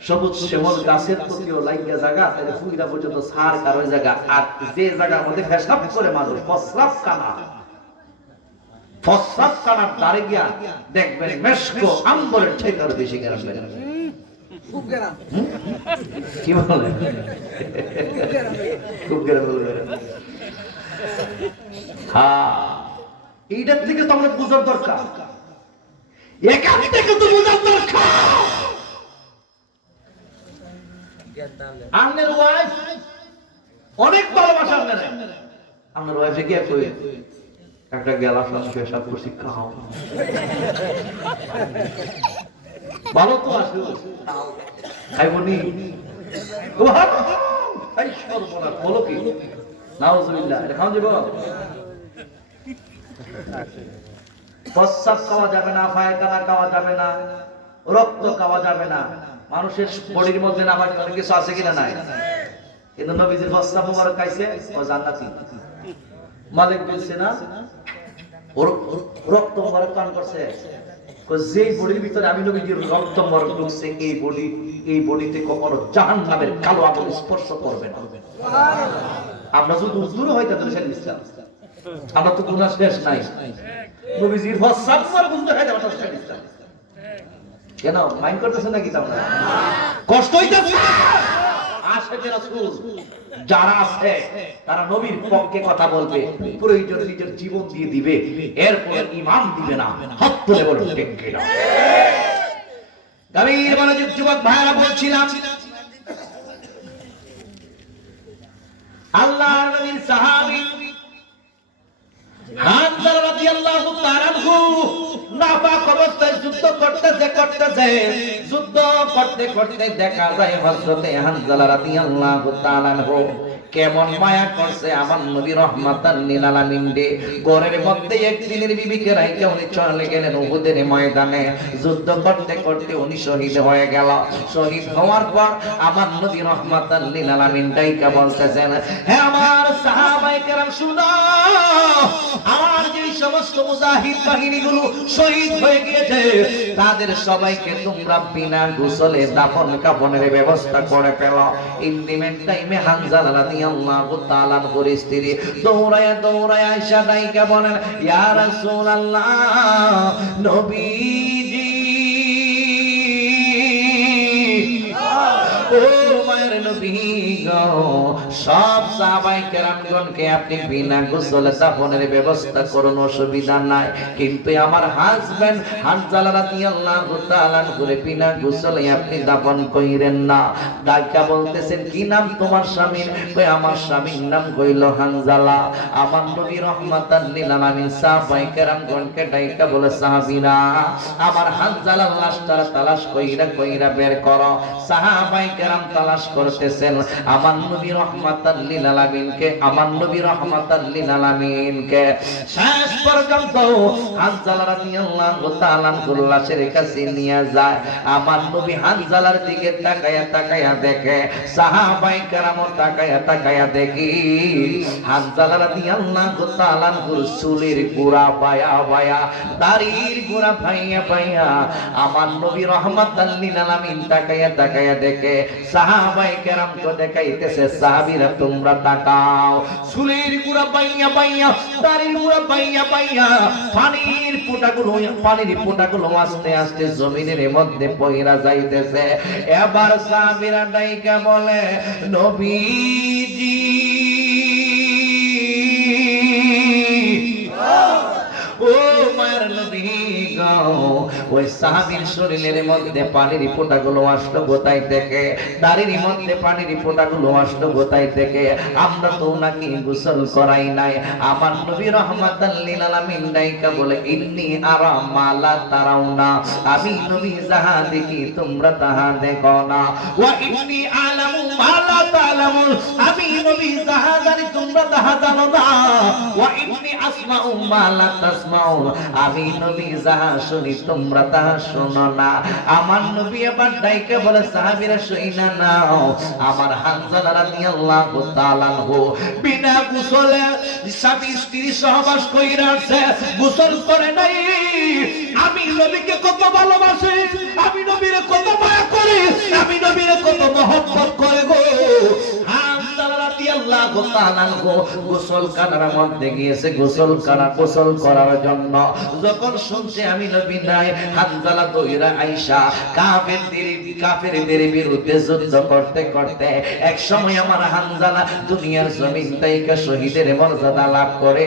সবুজ শ্যামল গাছের প্রতিও লাইগা জায়গা, তাহলে ফুইরা পর্যন্ত সার কারো জায়গা। আর যে জায়গার মধ্যে পেশাব করে মানুষ প্রস্রাব কানার দ্বারে গিয়া দেখবেন মেশকো আম্বরের চাইতে আরো বেশি গেরাম বের হবে। খুব গেরাম, কি বলে খুব গেরাম বলবে। হ্যাঁ, এইটার থেকে তো আমরা বুঝার দরকার, এখান থেকে তো বুঝার দরকার। আপনার ওয়াইফ অনেক ভালোবাসা আপনার ওয়াইফে কি কই একটা গেলাস পেশাব করছি খাও ভালো তো আছে খাইবনি এই সর্বনাশ বলো কি নাউজুবিল্লাহ এটা খাওয়া যাবে প্রস্রাব খাওয়া যাবে না পায়খানা খাওয়া যাবে না রক্ত খাওয়া যাবে না মানুষের বডির মধ্যে নামাজ অনেক কিছু আছে কিনা নাই কিন্তু নবীজির প্রস্রাব মুবারক খাইছে ও জান্নাতি মালিক বলছে না ওর রক্ত মুবারক পান করছে যে বডির ভিতরে আমি নবীজির রক্ত মুবারক ঢুকছে এই বডিতে কখনো জাহান্নামের কালো আগুন স্পর্শ করবে না আমরা যদি দূর হইতা তো শেষ ইসলাম আমরা তো গুনাহ শেষ নাই নবীজির প্রস্রাব মুবারক বন্ধ হয়ে যাবে তো শেষ ইসলাম কেন মাইন্ড করতেছেন নাকি তোমরা কষ্ট হইতাছে আশিকে রাসূল যারা আছে তারা নবীর পক্ষে কথা বলবে প্রয়োজন নিজের জীবন দিয়ে দিবে এরপর ঈমান দিবে না হাত তুলে বলুন ঠিক কিনা গভীর মনোযোগ যুবক ভাইরা বলছিলাম আল্লাহর নবীর সাহাবী হানজালা রাদিয়াল্লাহু তাআলা আনহু নাফাক অবস্থায় যুদ্ধ করতে দেখা যায় হযরতে হানজালা রাদিয়াল্লাহু তাআলা আনহু কেমন মায়া করছে আমার নবী রাহমাতাল লিল আলামিন রে ঘরের মধ্যে একদিনের বিবিকে রাইখা উনি চলে গেলেন উহুদের ময়দানে যুদ্ধ করতে উনি শহীদ হয়ে গেল শহীদ হওয়ার পর আমার নবী রাহমাতাল লিল আলামিন ডাইকা বলতেছেন হে আমার সাহাবায়ে কেরাম শুনো আর যে সমস্ত মুজাহিদ বাহিনীগুলো শহীদ হয়ে গিয়েছে তাদের সবাইকে তোমরা বিনা গোসলে দাফন কাফনের ব্যবস্থা করে ফেলো ইন্টিমেট টাইমে হানজালা রাদিয়াল্লাহু তাআলা পরিস্থিতি দৌড়ায়া আয়েশা ডাইকা বলেন ইয়া রাসূলুল্লাহ নবীজি ও মায়ের নবী গো সব সাহাবায়ে কেরামগণকে আপনি বিনা গোসলে দাফনের ব্যবস্থা করুন অসুবিধা নাই কিন্তু আমার হাজবেন্ড হানজালা রাদিয়াল্লাহু তাআলা করে বিনা গোসলে আপনি দাফন কইরেন না ডাইকা বলতেছেন কি নাম তোমার স্বামীর কই আমার স্বামীর নাম হইল হানজালা আমার নবী রাহমাতাল লিল আলামিন সাহাবায়ে কেরামগণকে ডাইকা বলে সাহাবীরা আমার হানজালার লাশটা তালাশ কইরা বের করো সাহাবায়ে কেরাম তালাশ করতেছেন আমার নবী রাহমাতাল লিল আলামিনকে শেষ পর্যন্ত হানজালা রাদিয়াল্লাহু তাআলা লাশের কাছে নিয়ে যায় আমার নবী হানজালার দিকে তাকায়া দেখে সাহাবায়ে কেরাম তাকায়া দেখি হানজালা রাদিয়াল্লাহু তাআলা চুলের গোড়া বায়া দাড়ির গোড়া ভাইয়া আমার নবী রাহমাতাল লিল আলামিন তাকায়া দেখে সাহাবায়ে কেরাম তো দেখাইতেছে সাহাবীরা তোমরা তাকাও চুলের গোড়া বাইয়া দাড়ির গোড়া বাইয়া পানির ফোঁটাগুলো আস্তে আস্তে জমিনের মধ্যে পইরা যাইতেছে এবার সাহাবীরা ডাইকা বলে নবীজি ও মায়ের নবী গো ওই সাহাবীর শরীরের মধ্যে পানির ফোঁটাগুলো আসলো গোতাই থেকে দাড়ির মধ্যে পানির ফোঁটাগুলো আসলো গোতাই থেকে আমরা তো নাকি গোসল করাই নাই আমার নবী রাহমাতাল লিল আলামিন ডাইকা বলে ইন্নী আরা মালা তারাউনা আমি নবী যাহা দেখি তোমরা তাহা দেখো না ওয়া ইন্নী আলামু মালা তালামুন আমি নবী যাহা জানি তোমরা তাহা জানো না ওয়া ইন্নী আসমাউ মালা তাসমাউন আমি নবী যাহা শুনি তোমরা তাহা শোনো না আমার নবী আবার ডাইকে বলে সাহাবীরা শুইনা নাও আমার হানজালা রাদিয়াল্লাহু তাআলা বিনা গোসলে স্বামী স্ত্রী সহবাস কইরা আছে গোসল করে নাই আমি নবীকে কত ভালোবাসি আমি নবীরে কত মায়া করি আমি নবীরে কত মহব্বত করে গো হানজালা রাদিয়াল্লাহু রাদিয়াল্লাহু তাআলা আনহু গোসলখানার মধ্যে গিয়েছে গোসল করার জন্য। যখন শুনছে আমি নবী নাই, হানজালা দইরা আয়েশা কাফেরদের বিরুদ্ধে যুদ্ধ করতে করতে এক সময় আমার হানজালা দুনিয়ার জমিন থেকে শহীদের মর্যাদা লাভ করে।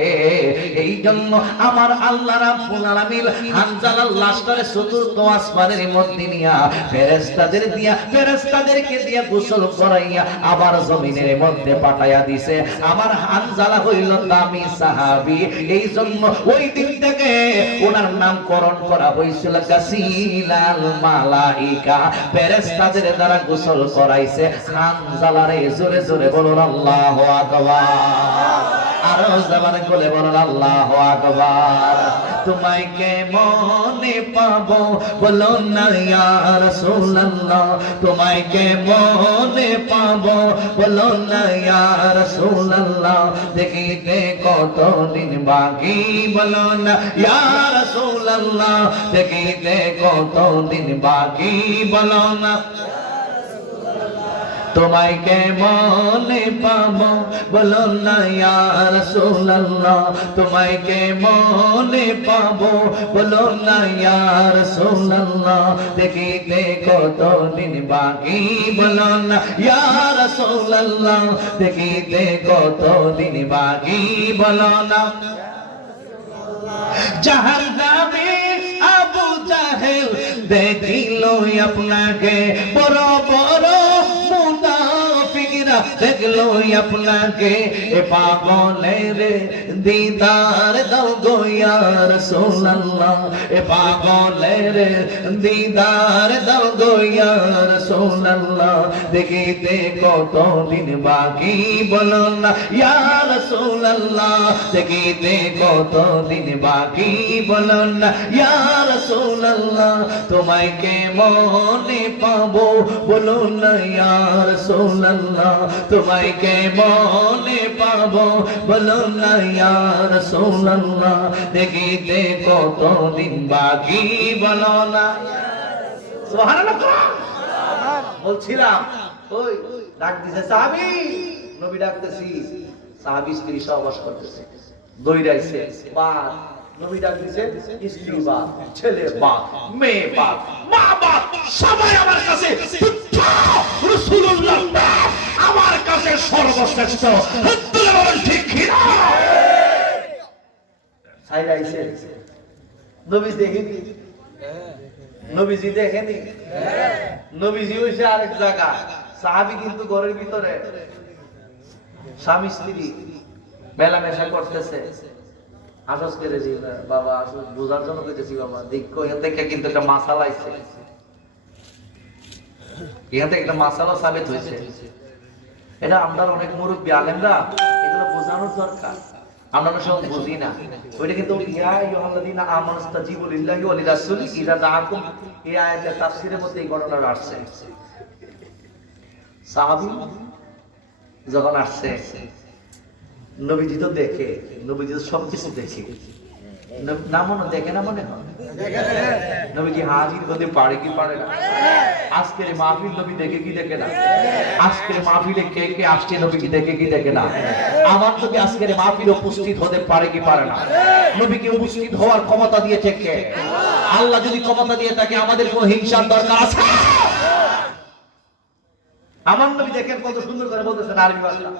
এই জন্য আমার আল্লাহ রাব্বুল আলামিন হানজালার লাশটারে চতুর্থ আসমানের মধ্যে নিয়া ফেরেশতাদেরকে দিয়া গোসল করাইয়া আবার জমিনের মধ্যে পাঠাইয়া দিছে। আমার হানজালা হইল দামি সাহাবী, এই জন্য ওই দিন থেকে ওনার নামকরণ করা হয়েছিল গাসিলাল মালাইকা। ফেরেশতাদের দ্বারা গোসল করাইছে হানজালারে। জোরে জোরে বলুন আল্লাহু আকবার। আরো জবানে বলে বলুন আল্লাহু আকবার। তোমায় কেমনে পাবো বলো না ইয়া রাসূলুল্লাহ, তোমায় কেমনে পাবো বলো না ইয়া রাসূলুল্লাহ, দেখিতে কতদিন বাকি বলো না ইয়া রাসূলুল্লাহ, দেখিতে কতদিন বাকি বলো না। তোমায় কেমনে পাবো বলো না ইয়া রাসূলুল্লাহ, তোমায় কেমনে পাবো বলো না ইয়া রাসূলুল্লাহ, দেখিতে কতদিন বাকি বলো না ইয়া রাসূলুল্লাহ, দেখিতে কতদিন বাকি বলো না। জাহান্নামে আবু জাহেল দেখিল আপনাকে, বড় বড় মুনাফিকরা দেখলো আপনাকে, এ পাগলের দিদার দাও গো ইয়া রাসূলুল্লাহ, এ পাগলের দিদার দাও গো ইয়া রাসূলুল্লাহ, দেখিতে কতদিন বাকি বলো না ইয়া রাসূলুল্লাহ, দেখিতে কতদিন বাকি বলো না ইয়া রাসূলুল্লাহ, তোমায় কেমনে পাবো বলো না ইয়া রাসূলুল্লাহ, তোমায় কেমনে পাবো বলো না ইয়া রাসূলুল্লাহ, দেখিতে কতদিন বাকি বলো না। সুবহানাল্লাহ বলছিলাম, ওই ডাক দিছে সাহাবী, নবী ডাকতেছি, সাহাবী স্ত্রী সহবাস করতেছে, দৌড়াইছে, বাপ নবী ডাক দিছে, স্ত্রী বাপ, ছেলে বাপ, মেয়ে বাপ, মা বাপ, সবাই আমার কাছে রাসূলুল্লাহ আমার কাছে সর্বশ্রেষ্ঠ। ঠিক কিনা? সাইরাইছে নবী দেখেনি, নবীজি দেখেনি, নবীজি হইছে আরেক জায়গা, সাহাবী কিন্তু ঘরের ভিতরে স্বামী স্ত্রী মেলামেশা করতেছে। আসস করে জি বাবা, আসস বোঝার জন্য কইতেছি বাবা, দেখো এখান থেকে কিন্তু একটা মাসালা আইছে, এখান থেকে একটা মাসালা সাবিত হয়েছে। এটা আমরা অনেক মুরব্বী আলেমরা এগুলো বোঝানোর দরকার, আমরা সব বুঝি না। ওইটা কিন্তু ইয়া আইয়ুহাল্লাযীনা আমানুস্তাজিবু লিল্লাহি ওয়া লিরাসূলি ইযা দাআকুম, এই আয়াতের তাফসীরের মধ্যে এই ঘটনাটা আসছে। সাহাবী যখন আসছে, নবীজি তো দেখে, নবীজি তো সবকিছু দেখে, না মনে দেখে না, মনে হয় নবীজি হাজির হতে পারে কি পারে না। আজকের মাহফিল নবী দেখে কি দেখে না, আজকের মাহফিলে কে কে আসছে নবীকে দেখে কি দেখে না। আমার নবী আজকের মাহফিলে উপস্থিত হতে পারে কি পারে না। নবীকে উপস্থিত হওয়ার ক্ষমতা দিয়েছে কে? আল্লাহ যদি ক্ষমতা দিয়ে থাকে আমাদের কোনো হিংসার দরকার আছে? আমার নবী দেখেন কত সুন্দর করে বলতেছেন আরবি ভাষা।